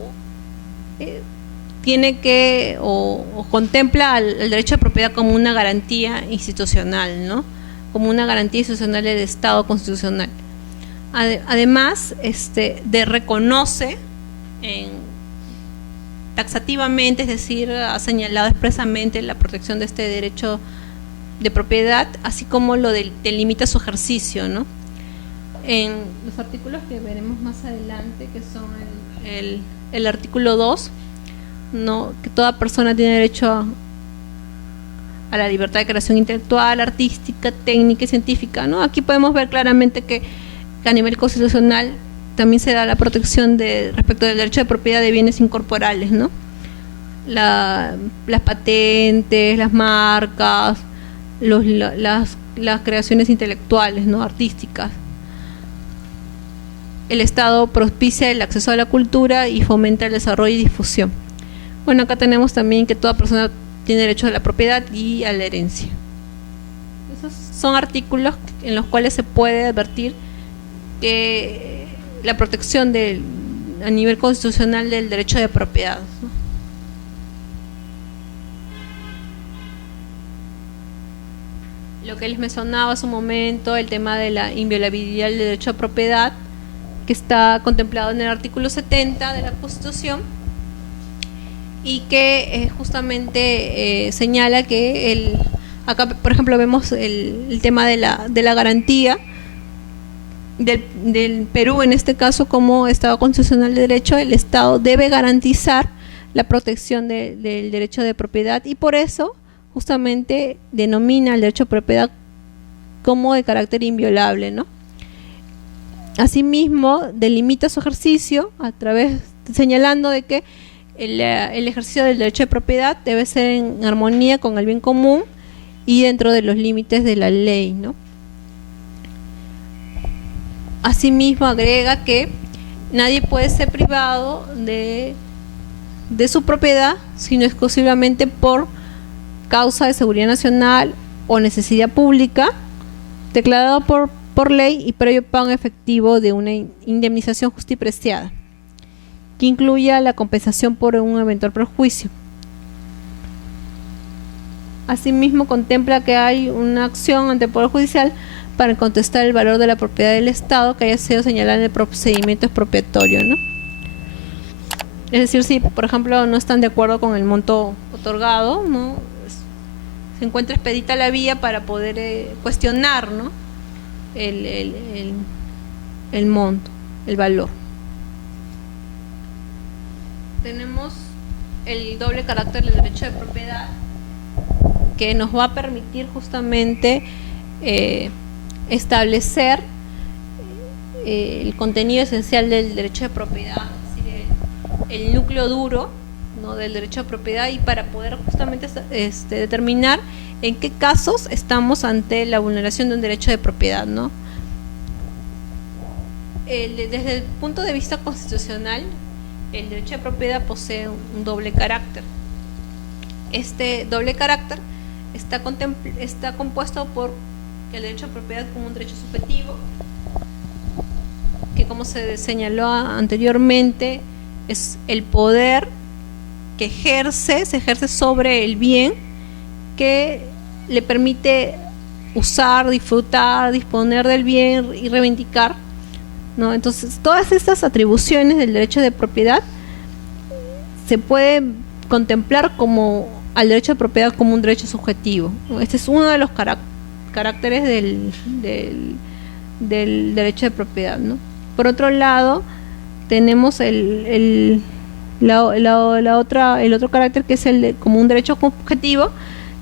tiene o contempla el derecho de propiedad como una garantía institucional, ¿no? Como una garantía institucional del Estado constitucional. Además, reconoce taxativamente, es decir, ha señalado expresamente la protección de este derecho de propiedad, así como delimita su ejercicio, ¿no? En los artículos que veremos más adelante, que son el artículo 2, ¿no? Que toda persona tiene derecho a la libertad de creación intelectual, artística, técnica y científica, ¿no? Aquí podemos ver claramente que a nivel constitucional también se da la protección respecto del derecho de propiedad de bienes incorporales, ¿no? Las patentes, las marcas, las creaciones intelectuales, ¿no? Artísticas. El Estado propicia el acceso a la cultura y fomenta el desarrollo y difusión. Bueno, acá tenemos también que toda persona tiene derecho a la propiedad y a la herencia. Esos son artículos en los cuales se puede advertir que la protección a nivel constitucional del derecho de propiedad, ¿no? Lo que les mencionaba hace un momento, el tema de la inviolabilidad del derecho a propiedad, que está contemplado en el artículo 70 de la Constitución, y que justamente señala que acá, por ejemplo, vemos el tema de la garantía del Perú, en este caso, como Estado constitucional de derecho. El Estado debe garantizar la protección del derecho de propiedad, y por eso justamente denomina el derecho de propiedad como de carácter inviolable, ¿no? Asimismo, delimita su ejercicio a través, señalando de que el ejercicio del derecho de propiedad debe ser en armonía con el bien común y dentro de los límites de la ley, ¿no? Asimismo, agrega que nadie puede ser privado de su propiedad sino exclusivamente por causa de seguridad nacional o necesidad pública, declarado por ley y previo pago efectivo de una indemnización justa y preciada, que incluya la compensación por un eventual perjuicio. Asimismo, contempla que hay una acción ante el Poder Judicial para contestar el valor de la propiedad del Estado que haya sido señalada en el procedimiento expropiatorio, ¿no? Es decir, si por ejemplo no están de acuerdo con el monto otorgado, ¿no?, se encuentra expedita la vía para poder cuestionar, ¿no?, el monto, el valor. Tenemos el doble carácter del derecho de propiedad, que nos va a permitir justamente establecer el contenido esencial del derecho de propiedad, es decir, el núcleo duro, ¿no?, del derecho de propiedad, y para poder justamente determinar en qué casos estamos ante la vulneración de un derecho de propiedad, ¿no? Desde el punto de vista constitucional, el derecho de propiedad posee un doble carácter. Este doble carácter está compuesto por el derecho de propiedad como un derecho subjetivo, que, como se señaló anteriormente, es el poder que se ejerce sobre el bien, que le permite usar, disfrutar, disponer del bien y reivindicar, ¿no? Entonces, todas estas atribuciones del derecho de propiedad se puede contemplar como al derecho de propiedad como un derecho subjetivo, ¿no? Este es uno de los caracteres del derecho de propiedad, ¿no? Por otro lado, tenemos el otro carácter, que es como un derecho objetivo,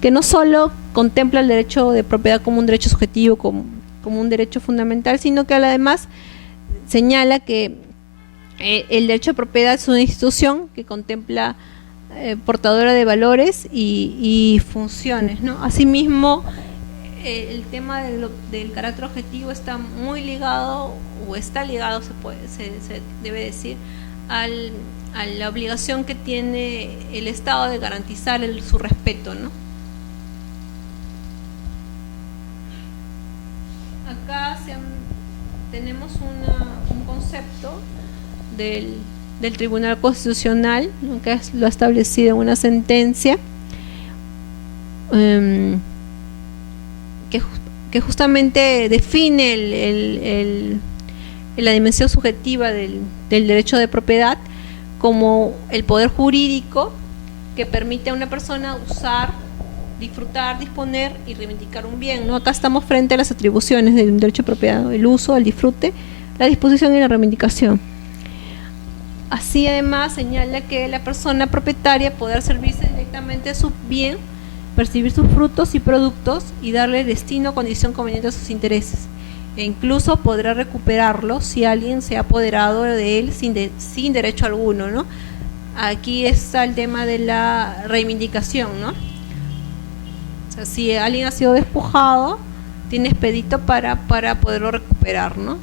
que no solo contempla el derecho de propiedad como un derecho subjetivo, como un derecho fundamental, sino que además señala que el derecho de propiedad es una institución que contempla portadora de valores y funciones, ¿no? Asimismo, el tema del carácter objetivo está muy ligado, o está ligado, se debe decir, a la obligación que tiene el Estado de garantizar su respeto, ¿no? Acá tenemos un concepto del Tribunal Constitucional, ¿no?, que lo ha establecido en una sentencia, que justamente define la dimensión subjetiva del derecho de propiedad como el poder jurídico que permite a una persona usar, disfrutar, disponer y reivindicar un bien, ¿no? Acá estamos frente a las atribuciones del derecho de propiedad: el uso, el disfrute, la disposición y la reivindicación. Así, además, señala que la persona propietaria podrá servirse directamente de su bien, percibir sus frutos y productos y darle destino o condición conveniente a sus intereses, e incluso podrá recuperarlo si alguien se ha apoderado de él sin derecho alguno, ¿no? Aquí está el tema de la reivindicación, ¿no? O sea, si alguien ha sido despojado, tiene expedito para poderlo recuperar, ¿no?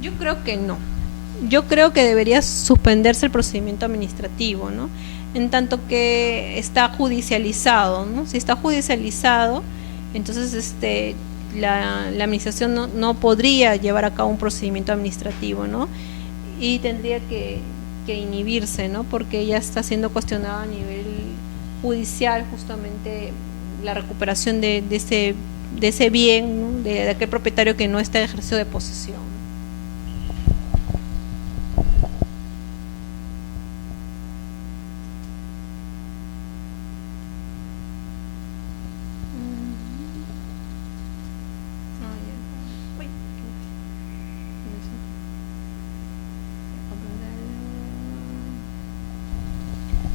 Yo creo que no. Yo creo que debería suspenderse el procedimiento administrativo, ¿no?, en tanto que está judicializado, ¿no? Si está judicializado, entonces la administración no podría llevar a cabo un procedimiento administrativo, ¿no? Y tendría que inhibirse, ¿no? Porque ya está siendo cuestionada a nivel judicial justamente la recuperación de ese bien, ¿no? de aquel propietario que no está en ejercicio de posesión.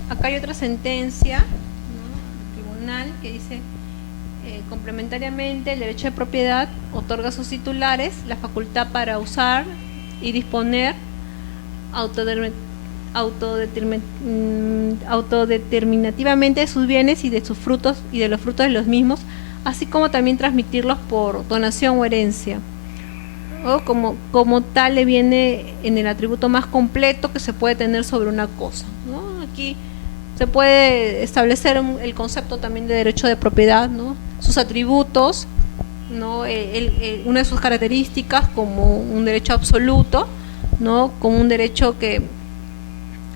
Acá hay otra sentencia, ¿no?, del tribunal que dice: complementariamente, el derecho de propiedad otorga a sus titulares la facultad para usar y disponer autodeterminativamente de sus bienes y de sus frutos y de los frutos de los mismos, así como también transmitirlos por donación o herencia. O como tal le viene en el atributo más completo que se puede tener sobre una cosa, ¿no? Aquí se puede establecer el concepto también de derecho de propiedad, ¿no? Sus atributos, ¿no? Una de sus características como un derecho absoluto, ¿no? Como un derecho que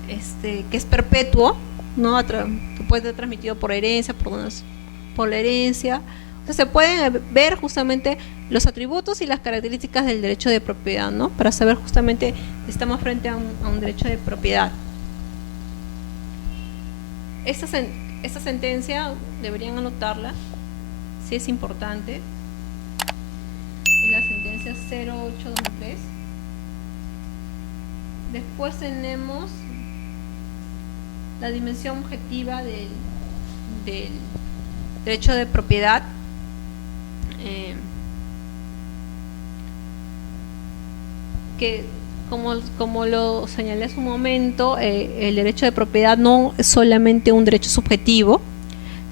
es perpetuo, ¿no? Que puede ser transmitido por herencia, por la herencia. Entonces se pueden ver justamente los atributos y las características del derecho de propiedad, ¿no? Para saber justamente si estamos frente a un derecho de propiedad. Esta sentencia deberían anotarla, si es importante. Es la sentencia 08-2003. Después tenemos la dimensión objetiva del derecho de propiedad. Que como lo señalé hace un momento, el derecho de propiedad no es solamente un derecho subjetivo,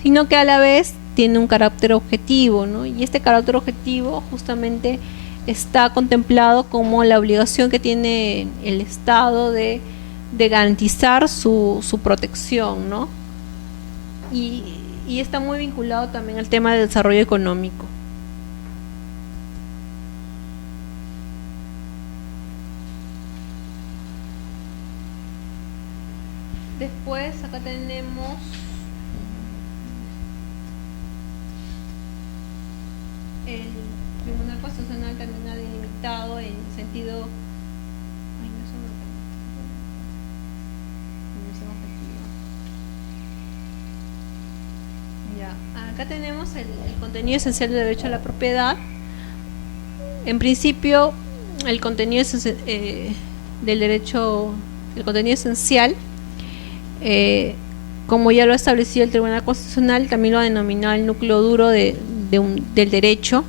sino que a la vez tiene un carácter objetivo, ¿no? Y este carácter objetivo justamente está contemplado como la obligación que tiene el Estado de garantizar su protección, ¿no? Y está muy vinculado también al tema del desarrollo económico. Después acá tenemos el Tribunal Constitucional también ha delimitado en sentido acá tenemos el contenido esencial del derecho a la propiedad. En principio, el contenido del derecho, el contenido esencial, como ya lo ha establecido el Tribunal Constitucional, también lo ha denominado el núcleo duro del derecho.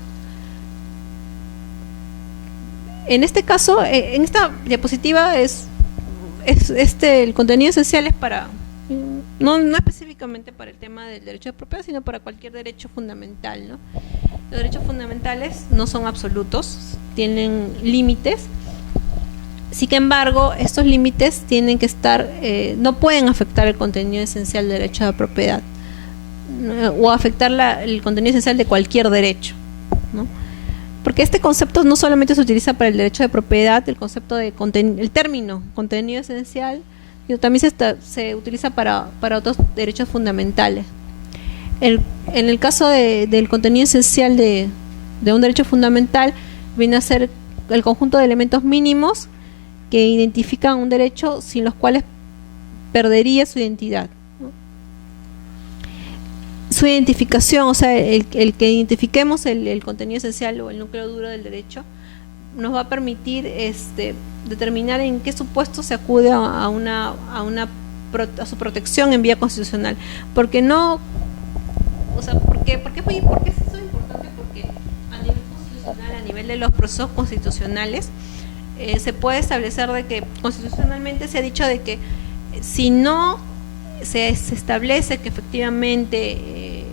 En este caso, en esta diapositiva el contenido esencial es para, no específicamente para el tema del derecho de propiedad, sino para cualquier derecho fundamental, ¿no? Los derechos fundamentales no son absolutos, tienen límites. Sin embargo, estos límites tienen que estar, no pueden afectar el contenido esencial del derecho de propiedad, o afectar el contenido esencial de cualquier derecho, ¿no? Porque este concepto no solamente se utiliza para el derecho de propiedad, el concepto de el término contenido esencial, sino también se utiliza para otros derechos fundamentales. En el caso del contenido esencial de un derecho fundamental, viene a ser el conjunto de elementos mínimos que identifican un derecho sin los cuales perdería su identidad, ¿no? Su identificación, o sea, el que identifiquemos el contenido esencial o el núcleo duro del derecho, nos va a permitir determinar en qué supuesto se acude a su protección en vía constitucional. Porque no, o sea, ¿por qué esto es importante? Porque a nivel constitucional, a nivel de los procesos constitucionales, se puede establecer de que constitucionalmente se ha dicho de que si no se establece que efectivamente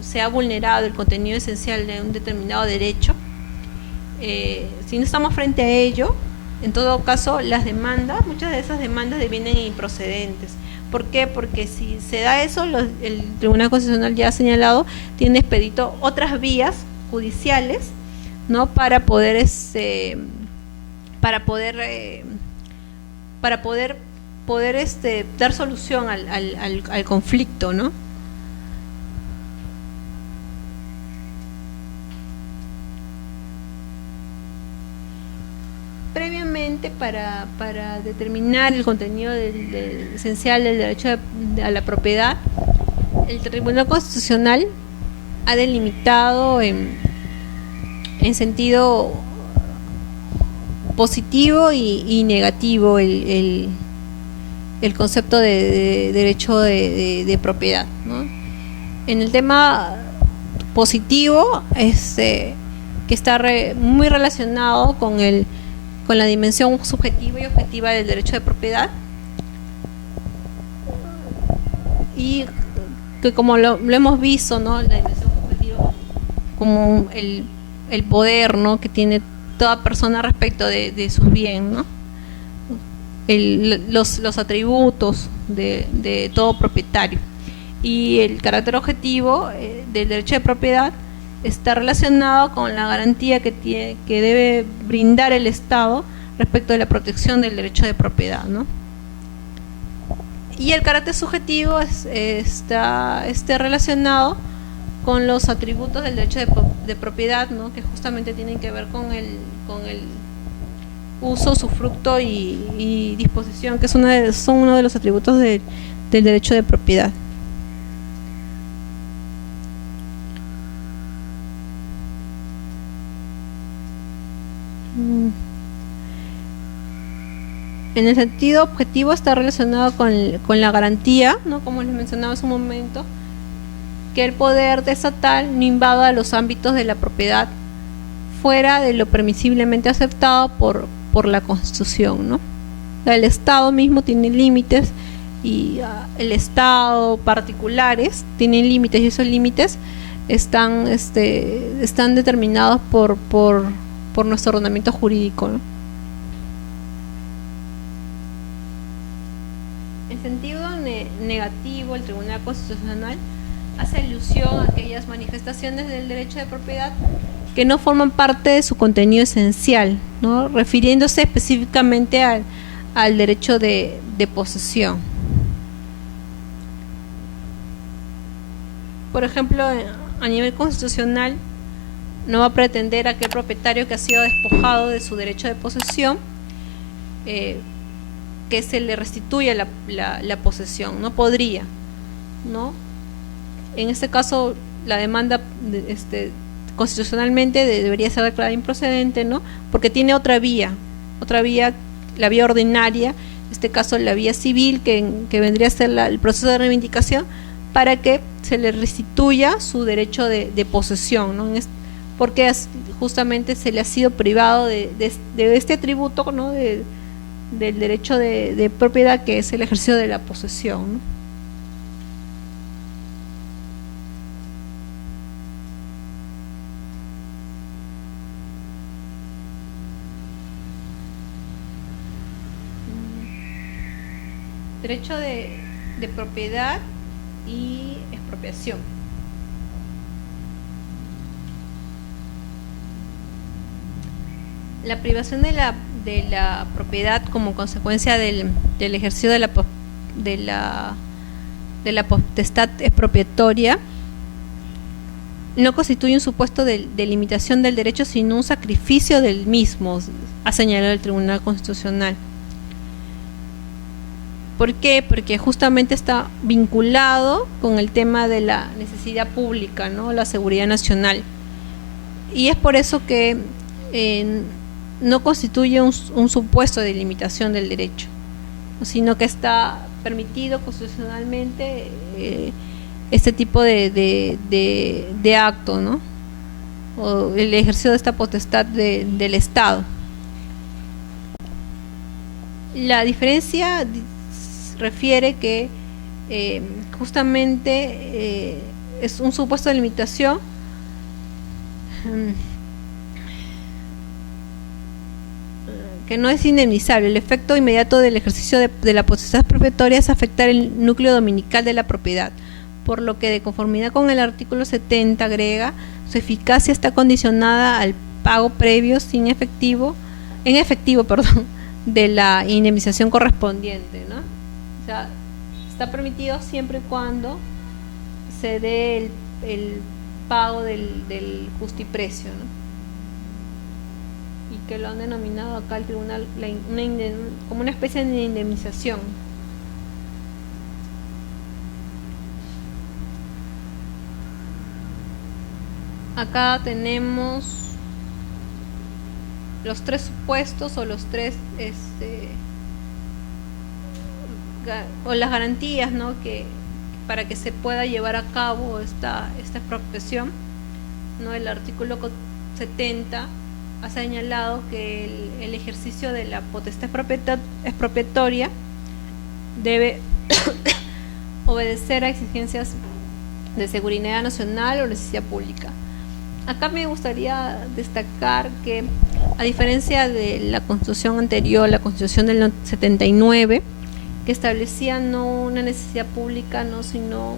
se ha vulnerado el contenido esencial de un determinado derecho, si no estamos frente a ello, en todo caso las demandas, muchas de esas demandas devienen improcedentes. ¿Por qué? Porque si se da eso, el Tribunal Constitucional ya ha señalado, tiene expedito otras vías judiciales, ¿no? Para poder dar solución al conflicto, ¿no? Previamente, para determinar el contenido esencial del derecho a la propiedad, el Tribunal Constitucional ha delimitado en sentido positivo y negativo el concepto de derecho de propiedad, ¿no? En el tema positivo, que está muy relacionado con la dimensión subjetiva y objetiva del derecho de propiedad, y que, como lo hemos visto, ¿no? La dimensión subjetiva como el poder, ¿no? Que tiene toda persona respecto de sus bienes, ¿no? Los atributos de todo propietario, y el carácter objetivo del derecho de propiedad está relacionado con la garantía que debe brindar el Estado respecto de la protección del derecho de propiedad, ¿no? Y el carácter subjetivo está relacionado con los atributos del derecho de propiedad, ¿no? Que justamente tienen que ver con el uso, usufructo y disposición, que son uno de los atributos del derecho de propiedad. En el sentido objetivo está relacionado con la garantía, ¿no? Como les mencionaba hace un momento, que el poder estatal no invada los ámbitos de la propiedad fuera de lo permisiblemente aceptado por la Constitución, ¿no? O sea, el Estado mismo tiene límites, y el Estado particulares tienen límites, y esos límites están determinados por nuestro ordenamiento jurídico, ¿no? En sentido negativo, el Tribunal Constitucional hace alusión a aquellas manifestaciones del derecho de propiedad que no forman parte de su contenido esencial, ¿no? Refiriéndose específicamente al derecho de posesión. Por ejemplo, a nivel constitucional, no va a pretender a aquel propietario que ha sido despojado de su derecho de posesión que se le restituya la posesión. No podría, ¿no? En este caso, la demanda constitucionalmente debería ser declarada improcedente, ¿no? Porque tiene otra vía, la vía ordinaria, en este caso la vía civil, que vendría a ser el proceso de reivindicación, para que se le restituya su derecho de posesión, ¿no? Porque justamente se le ha sido privado de este atributo, ¿no? Del derecho de propiedad, que es el ejercicio de la posesión, ¿no? Derecho de propiedad y expropiación. La privación de la propiedad como consecuencia del ejercicio de la potestad expropiatoria no constituye un supuesto de limitación del derecho, sino un sacrificio del mismo, ha señalado el Tribunal Constitucional. ¿Por qué? Porque justamente está vinculado con el tema de la necesidad pública, ¿no? La seguridad nacional. Y es por eso que no constituye un supuesto de limitación del derecho, sino que está permitido constitucionalmente este tipo de acto, ¿no? O el ejercicio de esta potestad del Estado. La diferencia refiere que justamente es un supuesto de limitación que no es indemnizable. El efecto inmediato del ejercicio de la potestad expropiatoria es afectar el núcleo dominical de la propiedad, por lo que, de conformidad con el artículo 70, agrega, Su eficacia está condicionada al pago previo en efectivo, perdón, de la indemnización correspondiente, ¿no? O sea, está permitido siempre y cuando se dé el pago del justiprecio, ¿no? Y que lo han denominado acá el tribunal como una especie de indemnización. Acá tenemos los tres supuestos o los tres o las garantías, ¿no?, que para que se pueda llevar a cabo esta expropiación, ¿no? El artículo 70 ha señalado que el ejercicio de la potestad expropiatoria debe obedecer a exigencias de seguridad nacional o necesidad pública. Acá me gustaría destacar que, a diferencia de la Constitución anterior, la Constitución del 79, que establecía no una necesidad pública, no, sino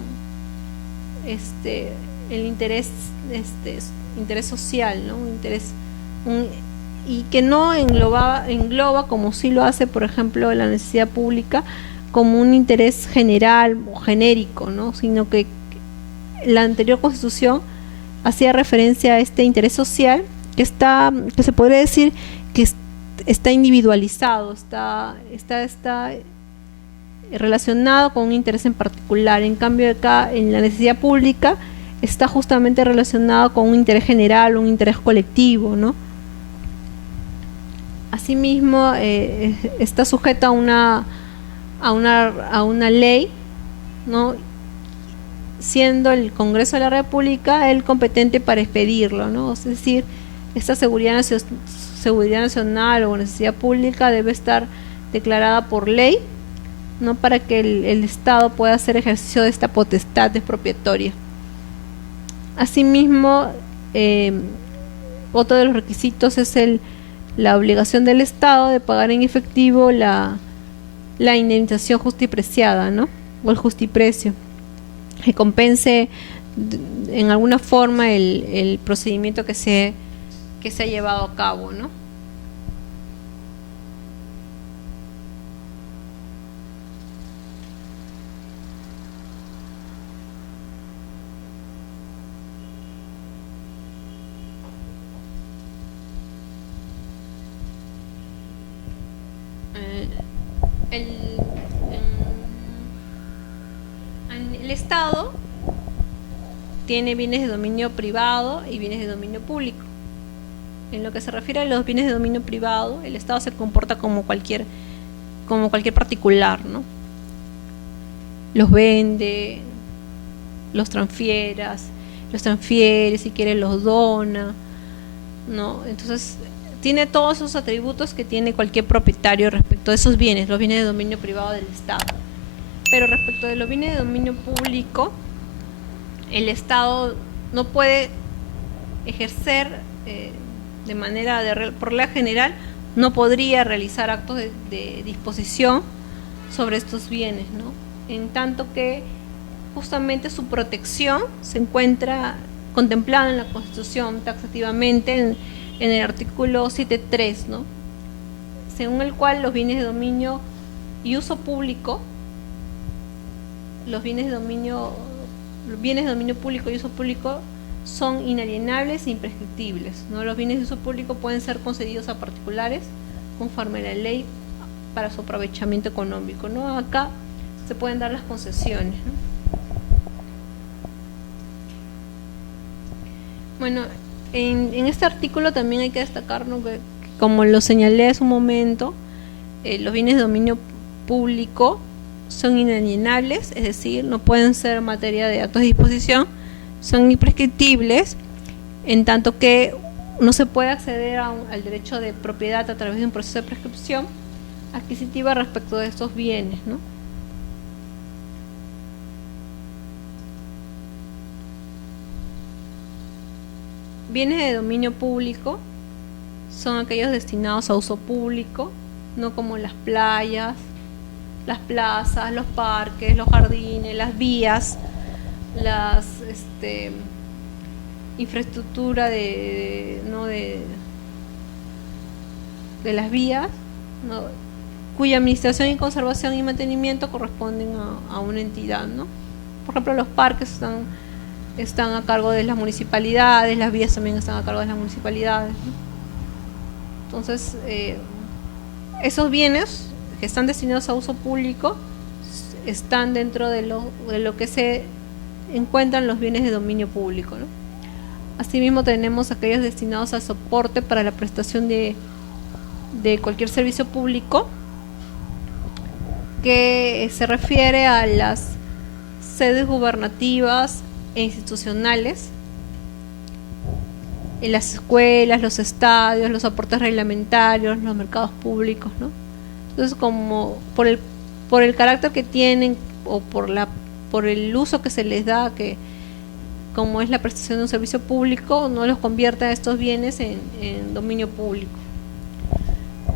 el interés social, ¿no? Y que no engloba, como sí lo hace, por ejemplo, la necesidad pública, como un interés general o genérico, ¿no? Sino que la anterior Constitución hacía referencia a este interés social que se podría decir que está individualizado, está relacionado con un interés en particular. En cambio, acá en la necesidad pública está justamente relacionado con un interés general, un interés colectivo, ¿no? Asimismo, está sujeto a una ley, ¿no?, siendo el Congreso de la República el competente para expedirlo, ¿no? Es decir, esta seguridad nacional o necesidad pública debe estar declarada por ley, ¿no?, para que el Estado pueda hacer ejercicio de esta potestad expropiatoria. Asimismo, otro de los requisitos es la obligación del Estado de pagar en efectivo la indemnización justipreciada, ¿no?, o el justiprecio, que compense en alguna forma el procedimiento que se ha llevado a cabo, ¿no? El Estado tiene bienes de dominio privado y bienes de dominio público. En lo que se refiere a los bienes de dominio privado, el Estado se comporta como cualquier particular, ¿no? Los vende, los transfiere, si quiere los dona, ¿no? Entonces tiene todos esos atributos que tiene cualquier propietario respecto a esos bienes, los bienes de dominio privado del Estado. Pero respecto de los bienes de dominio público, el Estado no puede ejercer de manera por regla general, no podría realizar actos de disposición sobre estos bienes, ¿no? En tanto que justamente su protección se encuentra contemplada en la Constitución taxativamente en el artículo 7.3, ¿no?, según el cual los bienes de dominio y uso público, los bienes de dominio público y uso público son inalienables e imprescriptibles, ¿no? Los bienes de uso público pueden ser concedidos a particulares conforme a la ley para su aprovechamiento económico, ¿no? Acá se pueden dar las concesiones, ¿no? Bueno, en este artículo también hay que destacar, ¿no?, que como lo señalé hace un momento, los bienes de dominio público son inalienables, es decir, no pueden ser materia de actos de disposición, son imprescriptibles, en tanto que no se puede acceder al derecho de propiedad a través de un proceso de prescripción adquisitiva respecto de estos bienes, ¿no? Bienes de dominio público son aquellos destinados a uso público, no como las playas, las plazas, los parques, los jardines, las vías, infraestructura ¿no? de las vías, ¿no? Cuya administración y conservación y mantenimiento corresponden a una entidad, ¿no? Por ejemplo, los parques están a cargo de las municipalidades, las vías también están a cargo de las municipalidades, ¿no? Entonces, esos bienes que están destinados a uso público están dentro de lo que se encuentran los bienes de dominio público, ¿no? Asimismo, tenemos aquellos destinados al soporte para la prestación de cualquier servicio público, que se refiere a las sedes gubernativas e institucionales, en las escuelas, los estadios, los aportes reglamentarios, los mercados públicos, ¿no? Entonces, como por el carácter que tienen o por el uso que se les da, que como es la prestación de un servicio público, no los convierte a estos bienes en dominio público.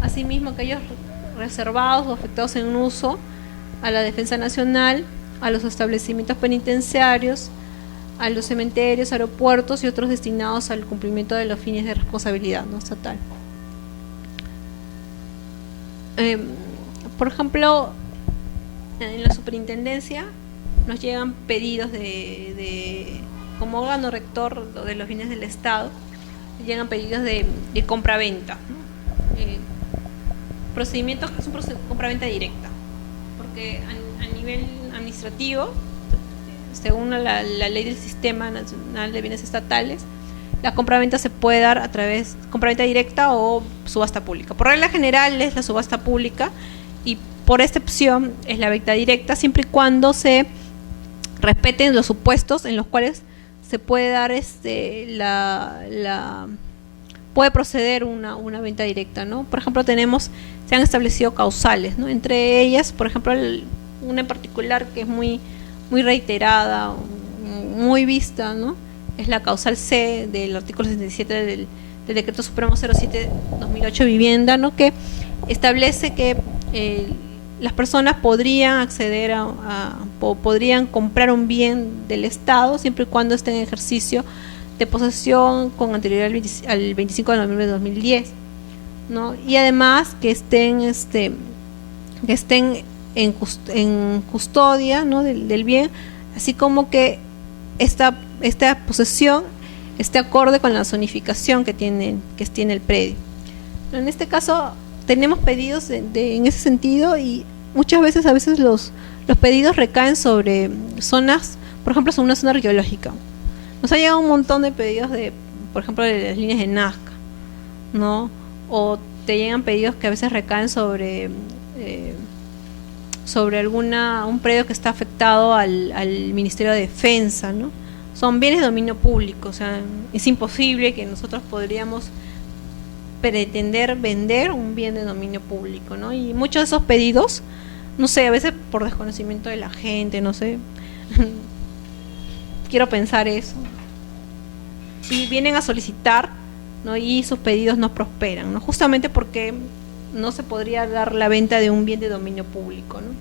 Asimismo, aquellos reservados o afectados en uso a la defensa nacional, a los establecimientos penitenciarios, a los cementerios, aeropuertos y otros destinados al cumplimiento de los fines de responsabilidad, ¿no?, estatal. Por ejemplo, en la superintendencia nos llegan pedidos como órgano rector de los bienes del Estado, llegan pedidos de compra-venta, ¿no? Procedimientos que son compra-venta directa, porque a nivel administrativo, según la ley del Sistema Nacional de Bienes Estatales, la compra-venta se puede dar a través de compra-venta directa o subasta pública. Por regla general es la subasta pública y por excepción es la venta directa, siempre y cuando se respeten los supuestos en los cuales se puede dar puede proceder una venta directa, ¿no? Por ejemplo, se han establecido causales, ¿no? Entre ellas, por ejemplo, una en particular que es muy reiterada, muy vista, ¿no?, es la causal C del artículo 67 del Decreto Supremo 07/2008 Vivienda, ¿no?, que establece que las personas podrían acceder podrían comprar un bien del Estado siempre y cuando esté en ejercicio de posesión con anterioridad al 25 de noviembre de 2010, ¿no? Y además que estén en custodia, ¿no?, del bien, así como que esta posesión esté acorde con la zonificación que tiene el predio. En este caso tenemos pedidos en ese sentido, y muchas veces los pedidos recaen sobre zonas, por ejemplo, sobre una zona arqueológica. Nos ha llegado un montón de pedidos por ejemplo, de las líneas de Nazca, ¿no? O te llegan pedidos que a veces recaen sobre un predio que está afectado al Ministerio de Defensa, ¿no? Son bienes de dominio público, o sea, es imposible que nosotros podríamos pretender vender un bien de dominio público, ¿no? Y muchos de esos pedidos, no sé, a veces por desconocimiento de la gente, no sé, quiero pensar eso, y vienen a solicitar, ¿no?, y sus pedidos no prosperan, ¿no?, justamente porque no se podría dar la venta de un bien de dominio público, ¿no?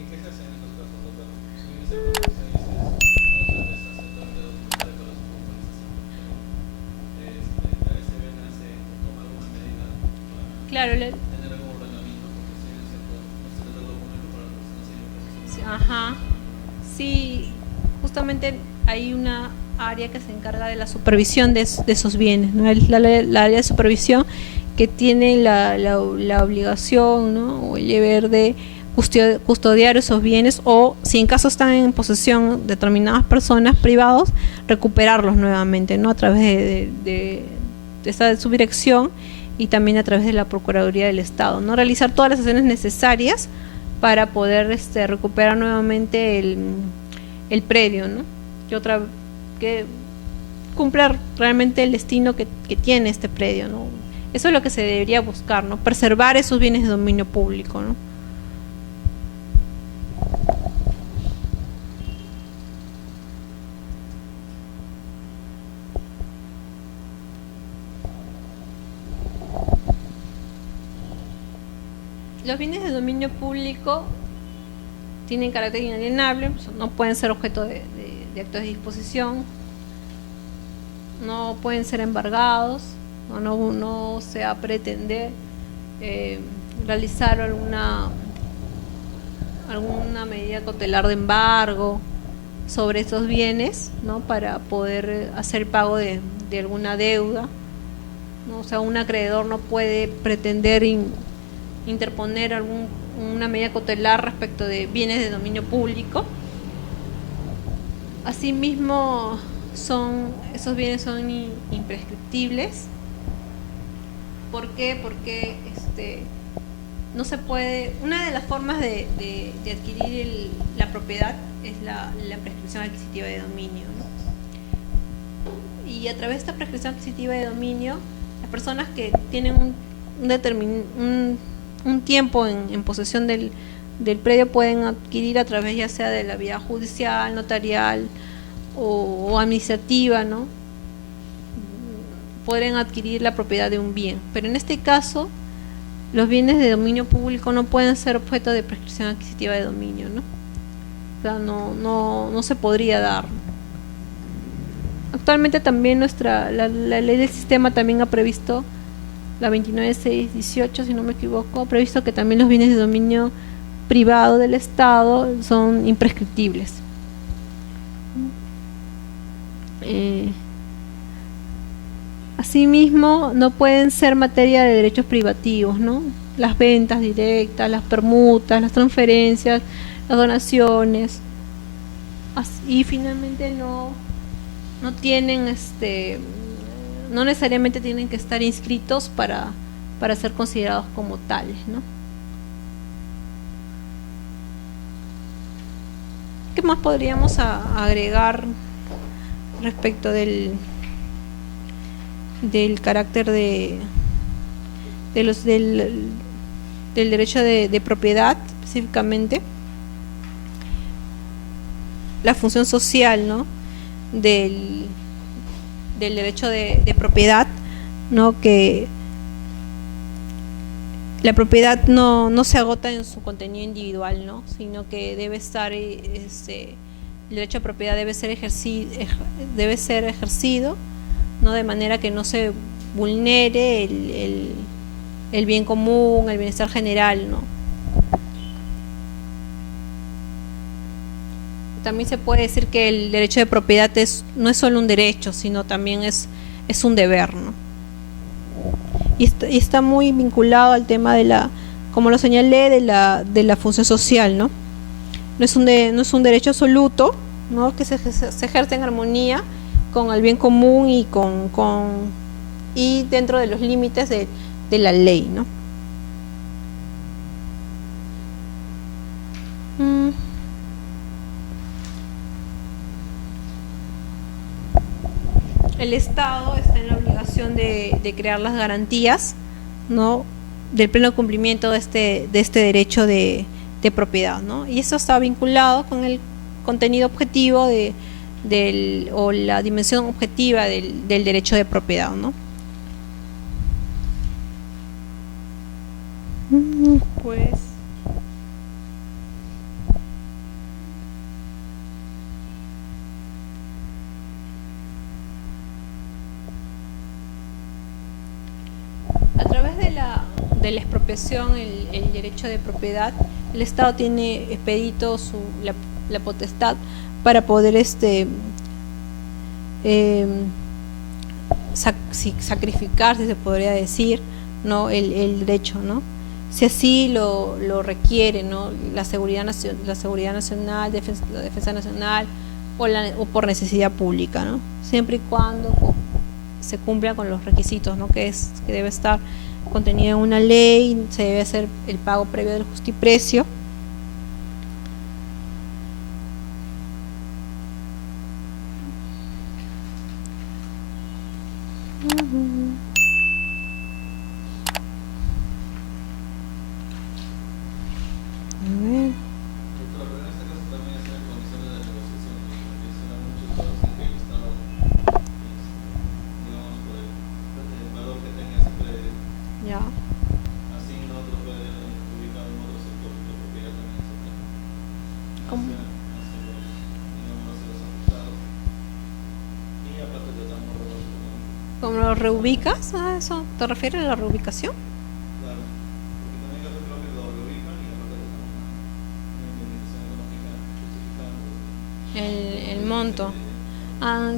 ¿Y qué se hace en estos casos, doctor? Claro, tener algún organismo, porque si bien es cierto, no se les da documento para las personas sin educación. ajá, sí, justamente hay una área que se encarga de la supervisión de esos bienes, ¿no? La área de supervisión que tiene la obligación, ¿no?, o el deber de custodiar esos bienes, o si en caso están en posesión de determinadas personas privados, recuperarlos nuevamente, ¿no?, a través de esta subdirección y también a través de la Procuraduría del Estado, ¿no?, realizar todas las acciones necesarias para poder recuperar nuevamente el predio, ¿no?, que cumpla realmente el destino que tiene este predio, ¿no? Eso es lo que se debería buscar, ¿no?, preservar esos bienes de dominio público, ¿no? Los bienes de dominio público tienen carácter inalienable, no pueden ser objeto de actos de disposición, no pueden ser embargados, no se va a pretender realizar alguna medida cautelar de embargo sobre esos bienes, ¿no? Para poder hacer pago de alguna deuda, ¿no? O sea, un acreedor no puede pretender interponer una medida cautelar respecto de bienes de dominio público. Asimismo, esos bienes son imprescriptibles. ¿Por qué? Porque no se puede. Una de las formas de adquirir la propiedad es la prescripción adquisitiva de dominio, ¿no? Y a través de esta prescripción adquisitiva de dominio, las personas que tienen un tiempo en posesión del predio pueden adquirir a través ya sea de la vía judicial, notarial o administrativa, ¿no? Podrían adquirir la propiedad de un bien, pero en este caso los bienes de dominio público no pueden ser objeto de prescripción adquisitiva de dominio, ¿no? O sea, no se podría dar. Actualmente también la ley del sistema también ha previsto, la 29.618, si no me equivoco, ha previsto que también los bienes de dominio privado del Estado son imprescriptibles. Asimismo, no pueden ser materia de derechos privativos, ¿no? Las ventas directas, las permutas, las transferencias, las donaciones. Y finalmente no tienen no necesariamente tienen que estar inscritos para ser considerados como tales, ¿no? ¿Qué más podríamos agregar respecto del carácter del derecho de propiedad específicamente? La función social, ¿no? del derecho de propiedad, ¿no? Que la propiedad no se agota en su contenido individual, ¿no? Sino que debe estar el derecho de propiedad debe ser ejercido, ¿no? De manera que no se vulnere el bien común, el bienestar general, ¿no? También se puede decir que el derecho de propiedad no es solo un derecho, sino también es un deber, ¿no? Y está muy vinculado al tema como lo señalé, de la función social, ¿no? No es un derecho absoluto, ¿no? Que se ejerce en armonía con el bien común y y dentro de los límites de la ley, ¿no? El Estado está en la obligación de crear las garantías, ¿no? Del pleno cumplimiento de este derecho de propiedad, ¿no? Y eso está vinculado con el contenido objetivo o la dimensión objetiva del derecho de propiedad, ¿no? Pues a través de la expropiación, el derecho de propiedad, el Estado tiene expedito la potestad para poder sacrificar, si se podría decir, ¿no? el derecho, ¿no? Si así lo requiere, ¿no? La seguridad nacional, la defensa nacional o por necesidad pública, ¿no? Siempre y cuando se cumpla con los requisitos, ¿no? que debe estar contenido en una ley, se debe hacer el pago previo del justiprecio. ¿Lo reubicas? ¿A eso te refieres a la reubicación? Claro, porque también creo que lo ubican y aparte le estamos dando una indemnización económica especificando El monto.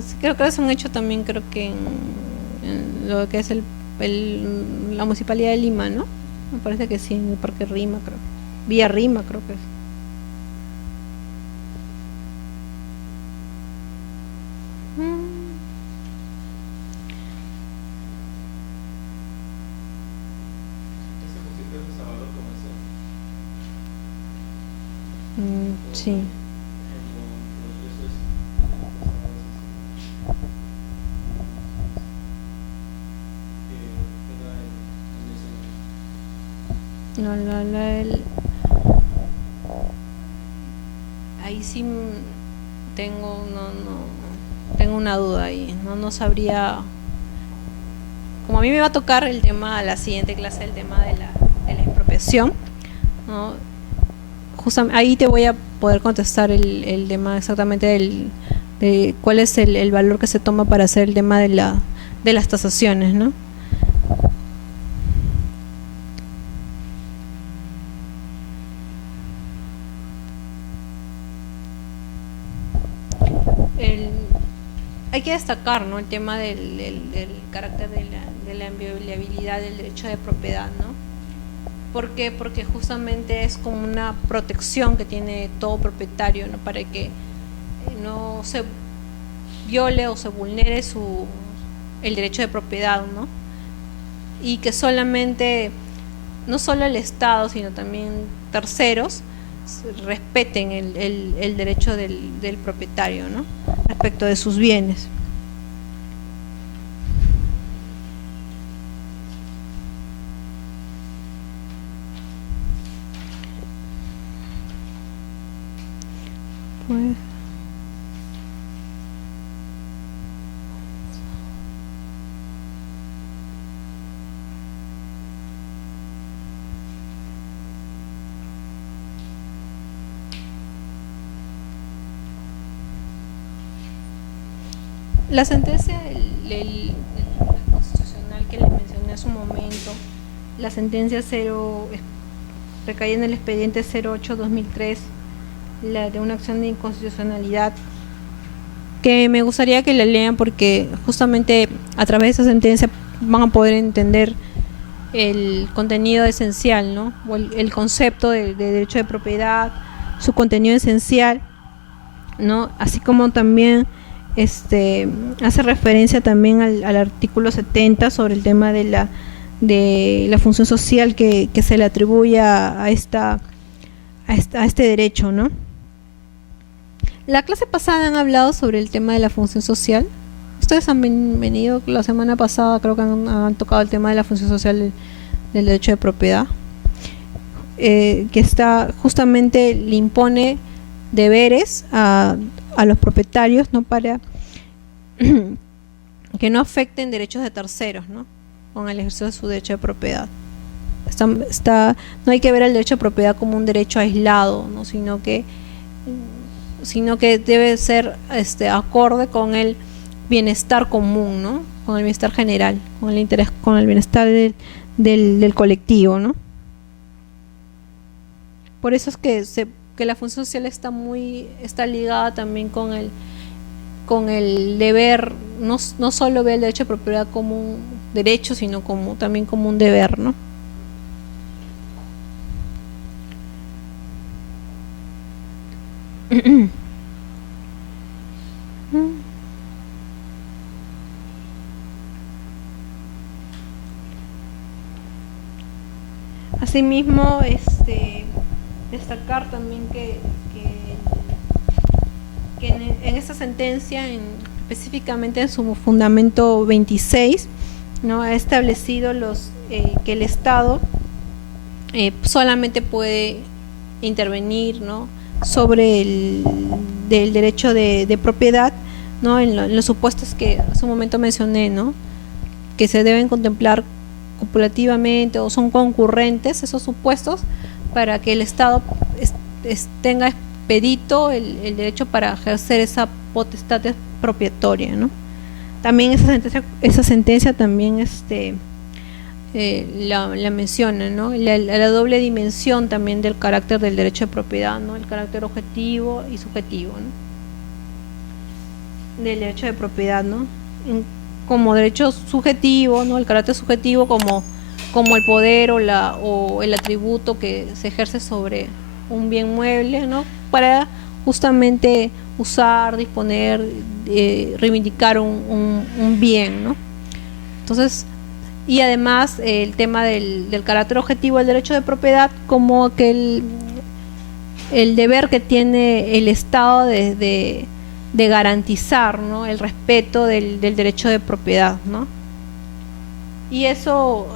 Sí, creo que es un hecho también, creo que en lo que es la Municipalidad de Lima, ¿no? Me parece que sí, en el Parque Rima, creo. Vía Rima, creo que es. ese posible es a valor comercial. Sí. Eso es No, ahí sí tengo una duda ahí. No sabría. Como a mí me va a tocar el tema a la siguiente clase, el tema de la expropiación, ¿no? Justamente ahí te voy a poder contestar el tema exactamente de cuál es el valor que se toma para hacer el tema de las tasaciones, ¿no? Hay que destacar, ¿no?, el tema del carácter de la inviolabilidad del derecho de propiedad, ¿no? ¿Por qué? Porque justamente es como una protección que tiene todo propietario, ¿no?, para que no se viole o se vulnere el derecho de propiedad, ¿no? Y que solamente, no solo el Estado, sino también terceros respeten el derecho del propietario, ¿no?, respecto de sus bienes. Pues la sentencia del Tribunal Constitucional que les mencioné hace un momento, la sentencia recae en el expediente 08-2003, la de una acción de inconstitucionalidad, que me gustaría que la lean porque justamente a través de esa sentencia van a poder entender el contenido esencial, ¿no?, o el concepto de derecho de propiedad, su contenido esencial, ¿no?, así como también hace referencia también al artículo 70 sobre el tema de la función social que se le atribuye a este derecho, ¿no? La clase pasada han hablado sobre el tema de la función social. Ustedes han venido la semana pasada, creo que han tocado el tema de la función social del derecho de propiedad, que está justamente le impone deberes a los propietarios, ¿no?, para que no afecten derechos de terceros, ¿no?, con el ejercicio de su derecho de propiedad. No hay que ver el derecho de propiedad como un derecho aislado, ¿no?, sino que debe ser acorde con el bienestar común, ¿no?, con el bienestar general, con el interés, con el bienestar del colectivo, ¿no? Por eso es que la función social está ligada también con el deber, no solo ver el derecho de propiedad como un derecho, sino también como un deber, ¿no? Asimismo, destacar también que en esta sentencia, específicamente en su fundamento 26, ¿no?, ha establecido que el Estado solamente puede intervenir, ¿no?, sobre del derecho de propiedad, ¿no?, en los supuestos que hace un momento mencioné, ¿no?, que se deben contemplar copulativamente o son concurrentes esos supuestos para que el Estado tenga expedito el derecho para ejercer esa potestad expropiatoria, ¿no? también esa sentencia también la menciona, ¿no? La doble dimensión también del carácter del derecho de propiedad, ¿no? El carácter objetivo y subjetivo, ¿no? Del derecho de propiedad, ¿no? Como derecho subjetivo, ¿no? El carácter subjetivo como el poder o el atributo que se ejerce sobre un bien mueble, ¿no? Para justamente usar, disponer, reivindicar un bien, ¿no? Entonces, y además el tema del carácter objetivo del derecho de propiedad como que el deber que tiene el Estado de garantizar, ¿no? El respeto del derecho de propiedad, ¿no? Y eso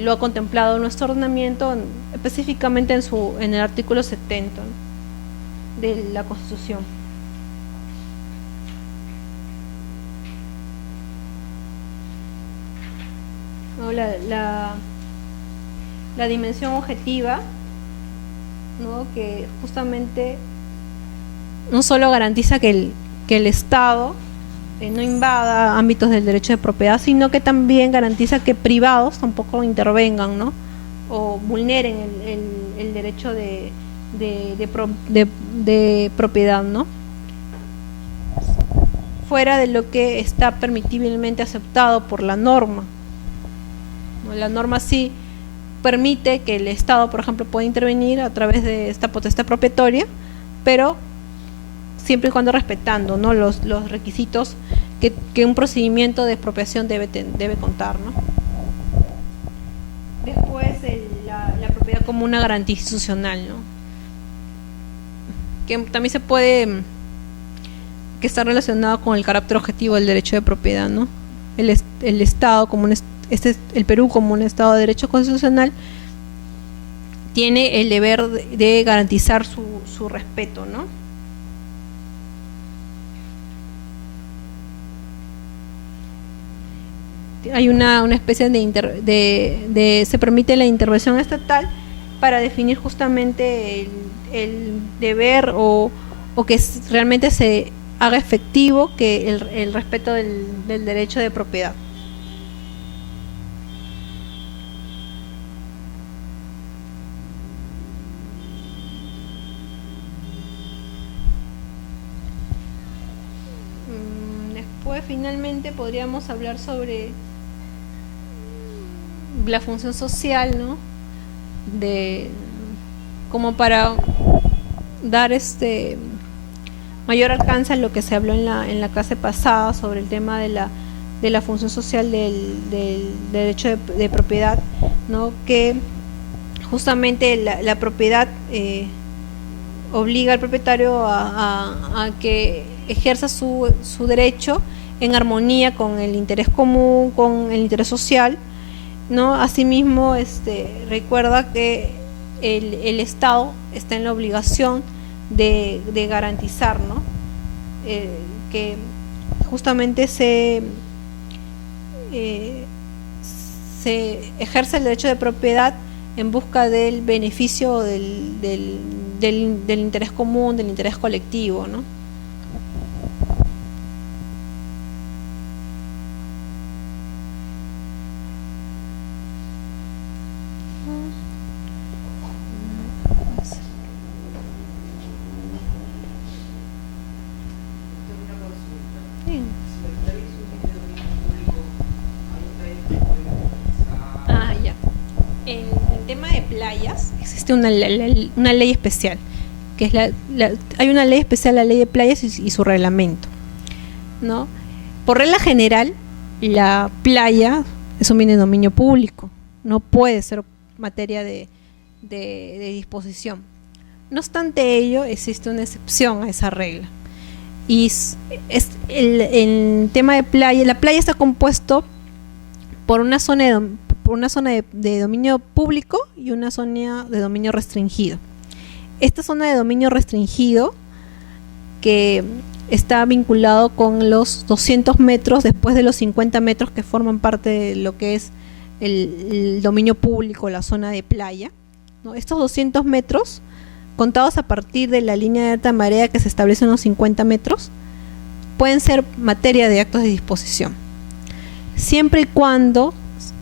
lo ha contemplado nuestro ordenamiento específicamente en el artículo 70, ¿no? De la Constitución. ¿No? La dimensión objetiva, ¿no? Que justamente no solo garantiza que el Estado no invada ámbitos del derecho de propiedad, sino que también garantiza que privados tampoco intervengan, ¿no? O vulneren el derecho de propiedad, ¿no? Fuera de lo que está permitiblemente aceptado por la norma. La norma sí permite que el Estado, por ejemplo, pueda intervenir a través de esta potestad expropiatoria, pero siempre y cuando respetando, ¿no? los requisitos que un procedimiento de expropiación debe contar, ¿no? Después la propiedad como una garantía institucional, ¿no? Que también se puede, que está relacionado con el carácter objetivo del derecho de propiedad, ¿no? El Estado como el Perú como un Estado de derecho constitucional tiene el deber de garantizar su respeto, ¿no? Hay una especie se permite la intervención estatal para definir justamente el deber o que realmente se haga efectivo que el respeto del derecho de propiedad. Después finalmente podríamos hablar sobre la función social, ¿no? Como para dar mayor alcance a lo que se habló en la clase pasada sobre el tema de la función social del derecho de propiedad, ¿no? Que justamente la propiedad obliga al propietario a que ejerza su derecho en armonía con el interés común, con el interés social, ¿no? Asimismo, recuerda que el Estado está en la obligación de garantizar, ¿no? Que justamente se ejerce el derecho de propiedad en busca del beneficio del interés común, del interés colectivo, ¿no? Existe una ley especial, que es hay una ley especial, la ley de playas y su reglamento, ¿no? Por regla general, la playa es un bien de dominio público, no puede ser materia de disposición. No obstante ello, existe una excepción a esa regla, y es el tema de playa. La playa está compuesto por una zona de dominio público y una zona de dominio restringido. Esta zona de dominio restringido, que está vinculado con los 200 metros después de los 50 metros que forman parte de lo que es el dominio público, la zona de playa, ¿no? Estos 200 metros, contados a partir de la línea de alta marea que se establece en los 50 metros, pueden ser materia de actos de disposición, siempre y cuando,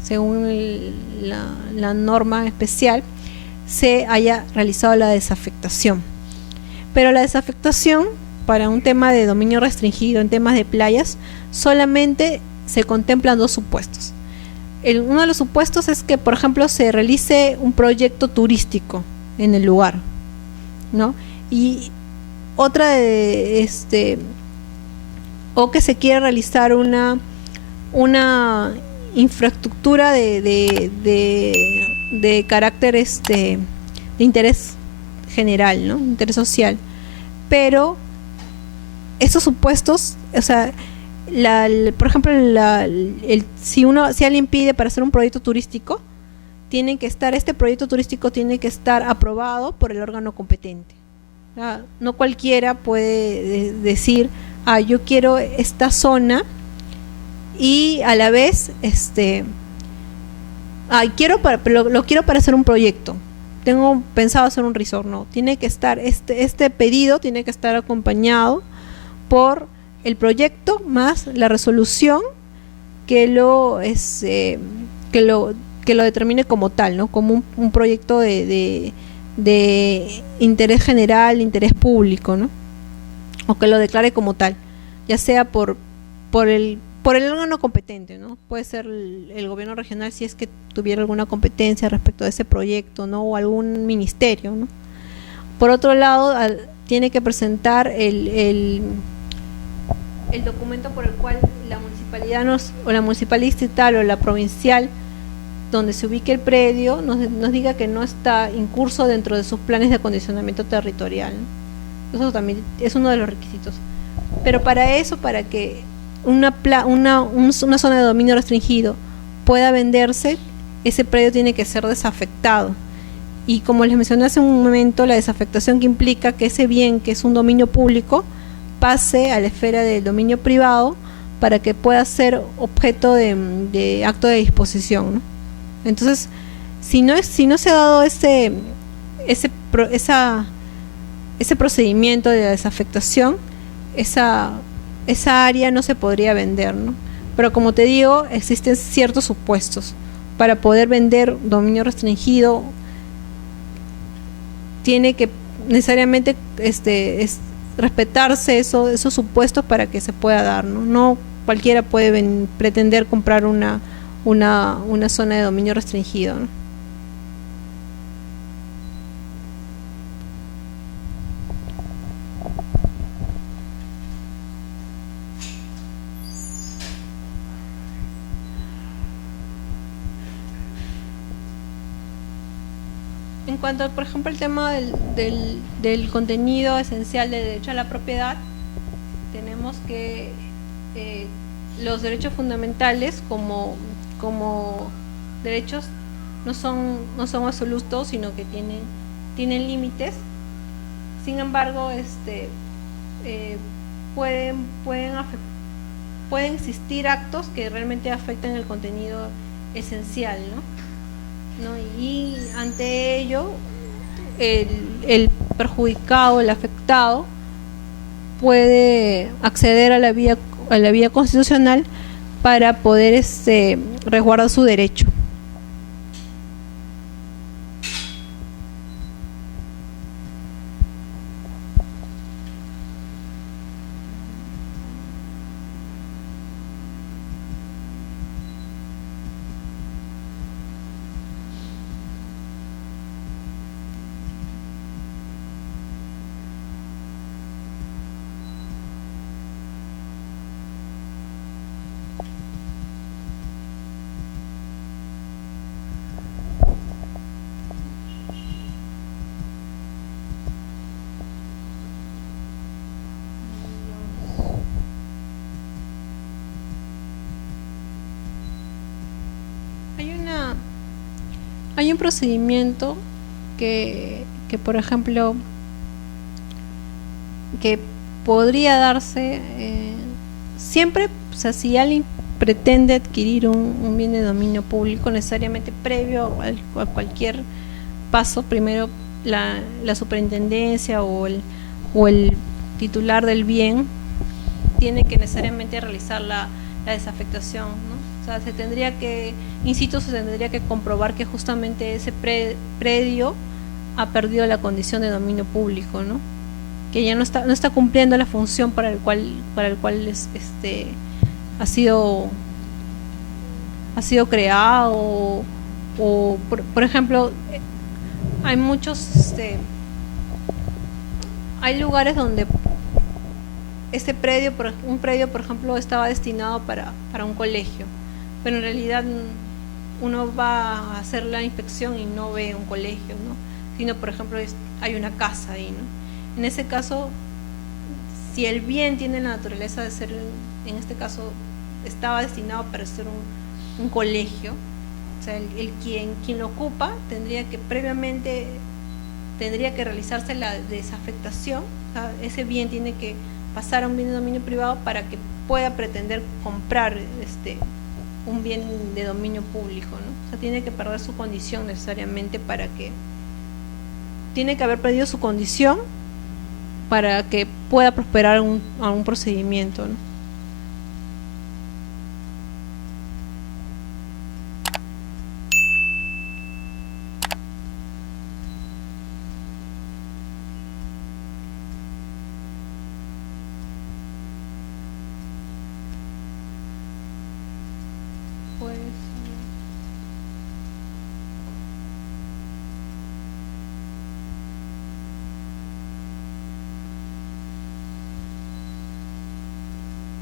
según la norma especial, se haya realizado la desafectación. Pero la desafectación para un tema de dominio restringido en temas de playas solamente se contemplan dos supuestos. Uno de los supuestos es que, por ejemplo, se realice un proyecto turístico en el lugar, ¿no? Y otra o que se quiera realizar una infraestructura de carácter de interés general, ¿no? Interés social. Pero esos supuestos, o sea, por ejemplo, si alguien pide para hacer un proyecto turístico, este proyecto turístico tiene que estar aprobado por el órgano competente. No cualquiera puede decir, yo quiero esta zona y a la vez lo quiero para hacer un proyecto. Tengo pensado hacer un resort. No, tiene que estar este pedido tiene que estar acompañado por el proyecto más la resolución que lo determine como tal, ¿no? Como un proyecto de interés general, interés público, ¿no? O que lo declare como tal, ya sea por el órgano competente, ¿no? Puede ser el gobierno regional si es que tuviera alguna competencia respecto a ese proyecto, ¿no? O algún ministerio, ¿no? Por otro lado, tiene que presentar el documento por el cual la municipalidad o la municipalidad distrital o la provincial donde se ubique el predio nos diga que no está incurso dentro de sus planes de acondicionamiento territorial, ¿no? Eso también es uno de los requisitos. Pero para que una zona de dominio restringido pueda venderse, ese predio tiene que ser desafectado. Y como les mencioné hace un momento, la desafectación que implica que ese bien, que es un dominio público, pase a la esfera del dominio privado para que pueda ser objeto de acto de disposición, ¿no? Entonces, si no se ha dado ese procedimiento de desafectación, esa área no se podría vender, ¿no? Pero como te digo, existen ciertos supuestos para poder vender dominio restringido. Tiene que necesariamente respetarse esos supuestos para que se pueda dar, ¿no? No cualquiera puede pretender comprar una zona de dominio restringido, ¿no? En cuanto, por ejemplo, el tema del contenido esencial del derecho a la propiedad, tenemos que los derechos fundamentales como derechos no son absolutos, sino que tienen límites. Sin embargo, pueden existir actos que realmente afectan el contenido esencial, ¿no? Y ante ello el perjudicado, el afectado, puede acceder a la vía constitucional para poder resguardar su derecho. Hay un procedimiento que por ejemplo, que podría darse siempre, o sea, si alguien pretende adquirir un bien de dominio público, necesariamente previo a cualquier paso, primero la superintendencia o el titular del bien tiene que necesariamente realizar la desafectación, ¿no? sea, se tendría que, insisto, se tendría que comprobar que justamente ese predio ha perdido la condición de dominio público, ¿no? Que ya no está cumpliendo la función para el cual ha sido creado, o por ejemplo, hay muchos hay lugares donde un predio, por ejemplo, estaba destinado para un colegio, pero en realidad uno va a hacer la inspección y no ve un colegio, ¿no? Sino, por ejemplo, hay una casa ahí, ¿no? En ese caso, si el bien tiene la naturaleza de ser, en este caso, estaba destinado para ser un colegio, o sea, quien lo ocupa previamente tendría que realizarse la desafectación, o sea, ese bien tiene que pasar a un bien de dominio privado para que pueda pretender comprar un bien de dominio público, ¿no? O sea, tiene que perder su condición necesariamente tiene que haber perdido su condición para que pueda prosperar a un procedimiento, ¿no? Pues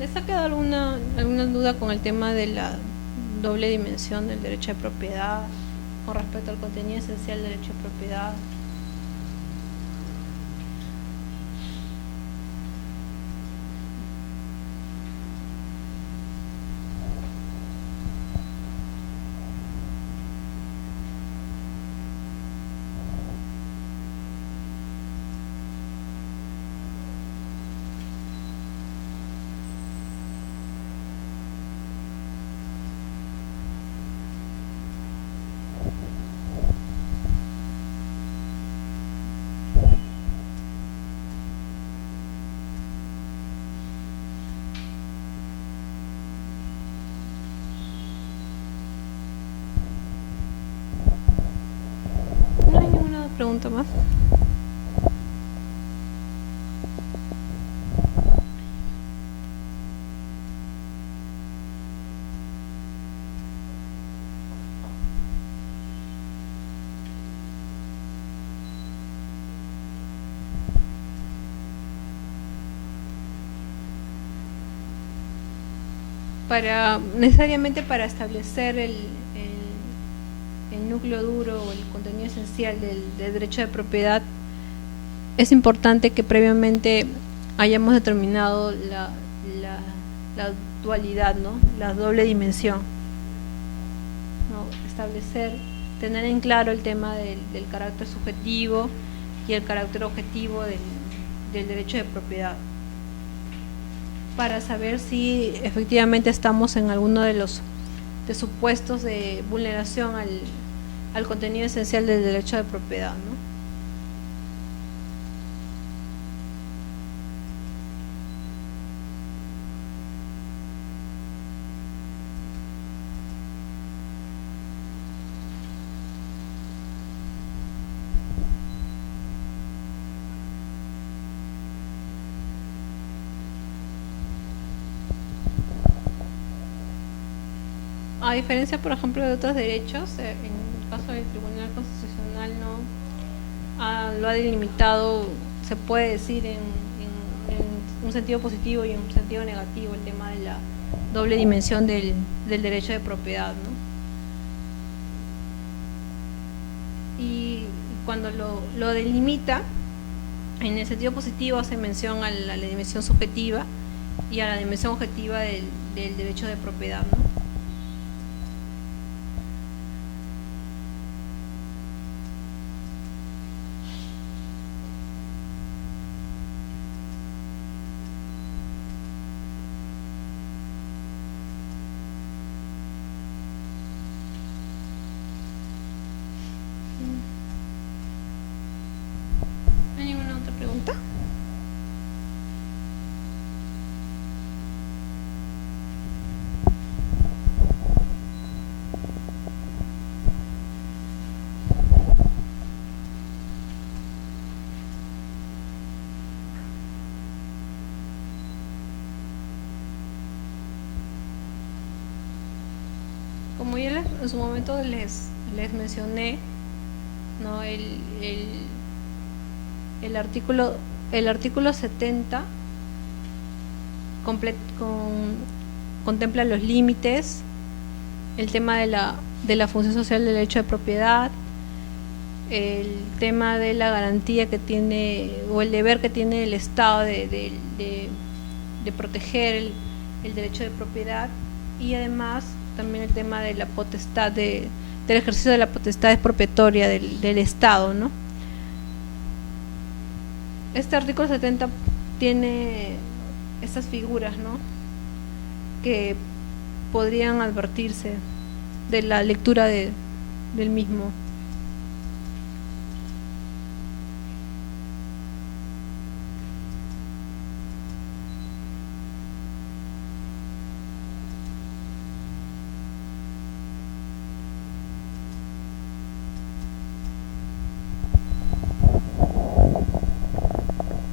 ¿les ha quedado alguna duda con el tema de la doble dimensión del derecho de propiedad con respecto al contenido esencial del derecho de propiedad? ¿No hay ninguna pregunta más? Necesariamente para establecer el núcleo duro o el contenido esencial del derecho de propiedad, es importante que previamente hayamos determinado la dualidad, ¿no? La doble dimensión, ¿no? Tener en claro el tema del carácter subjetivo y el carácter objetivo del derecho de propiedad, para saber si efectivamente estamos en alguno de los supuestos de vulneración al contenido esencial del derecho de propiedad, ¿no? A diferencia, por ejemplo, de otros derechos, en el caso del Tribunal Constitucional lo ha delimitado, se puede decir, en un sentido positivo y en un sentido negativo, el tema de la doble dimensión del derecho de propiedad, ¿no? Y cuando lo delimita, en el sentido positivo hace mención a la dimensión subjetiva y a la dimensión objetiva del derecho de propiedad, ¿no? ¿Hay ninguna otra pregunta? como ya en su momento les mencioné, ¿no? El artículo 70 contempla los límites, el tema de la función social del derecho de propiedad, el tema de la garantía que tiene o el deber que tiene el Estado de proteger el derecho de propiedad, y además también el tema de la potestad del ejercicio de la potestad expropiatoria del Estado, ¿no? Este artículo 70 tiene estas figuras, ¿no?, que podrían advertirse de la lectura del mismo.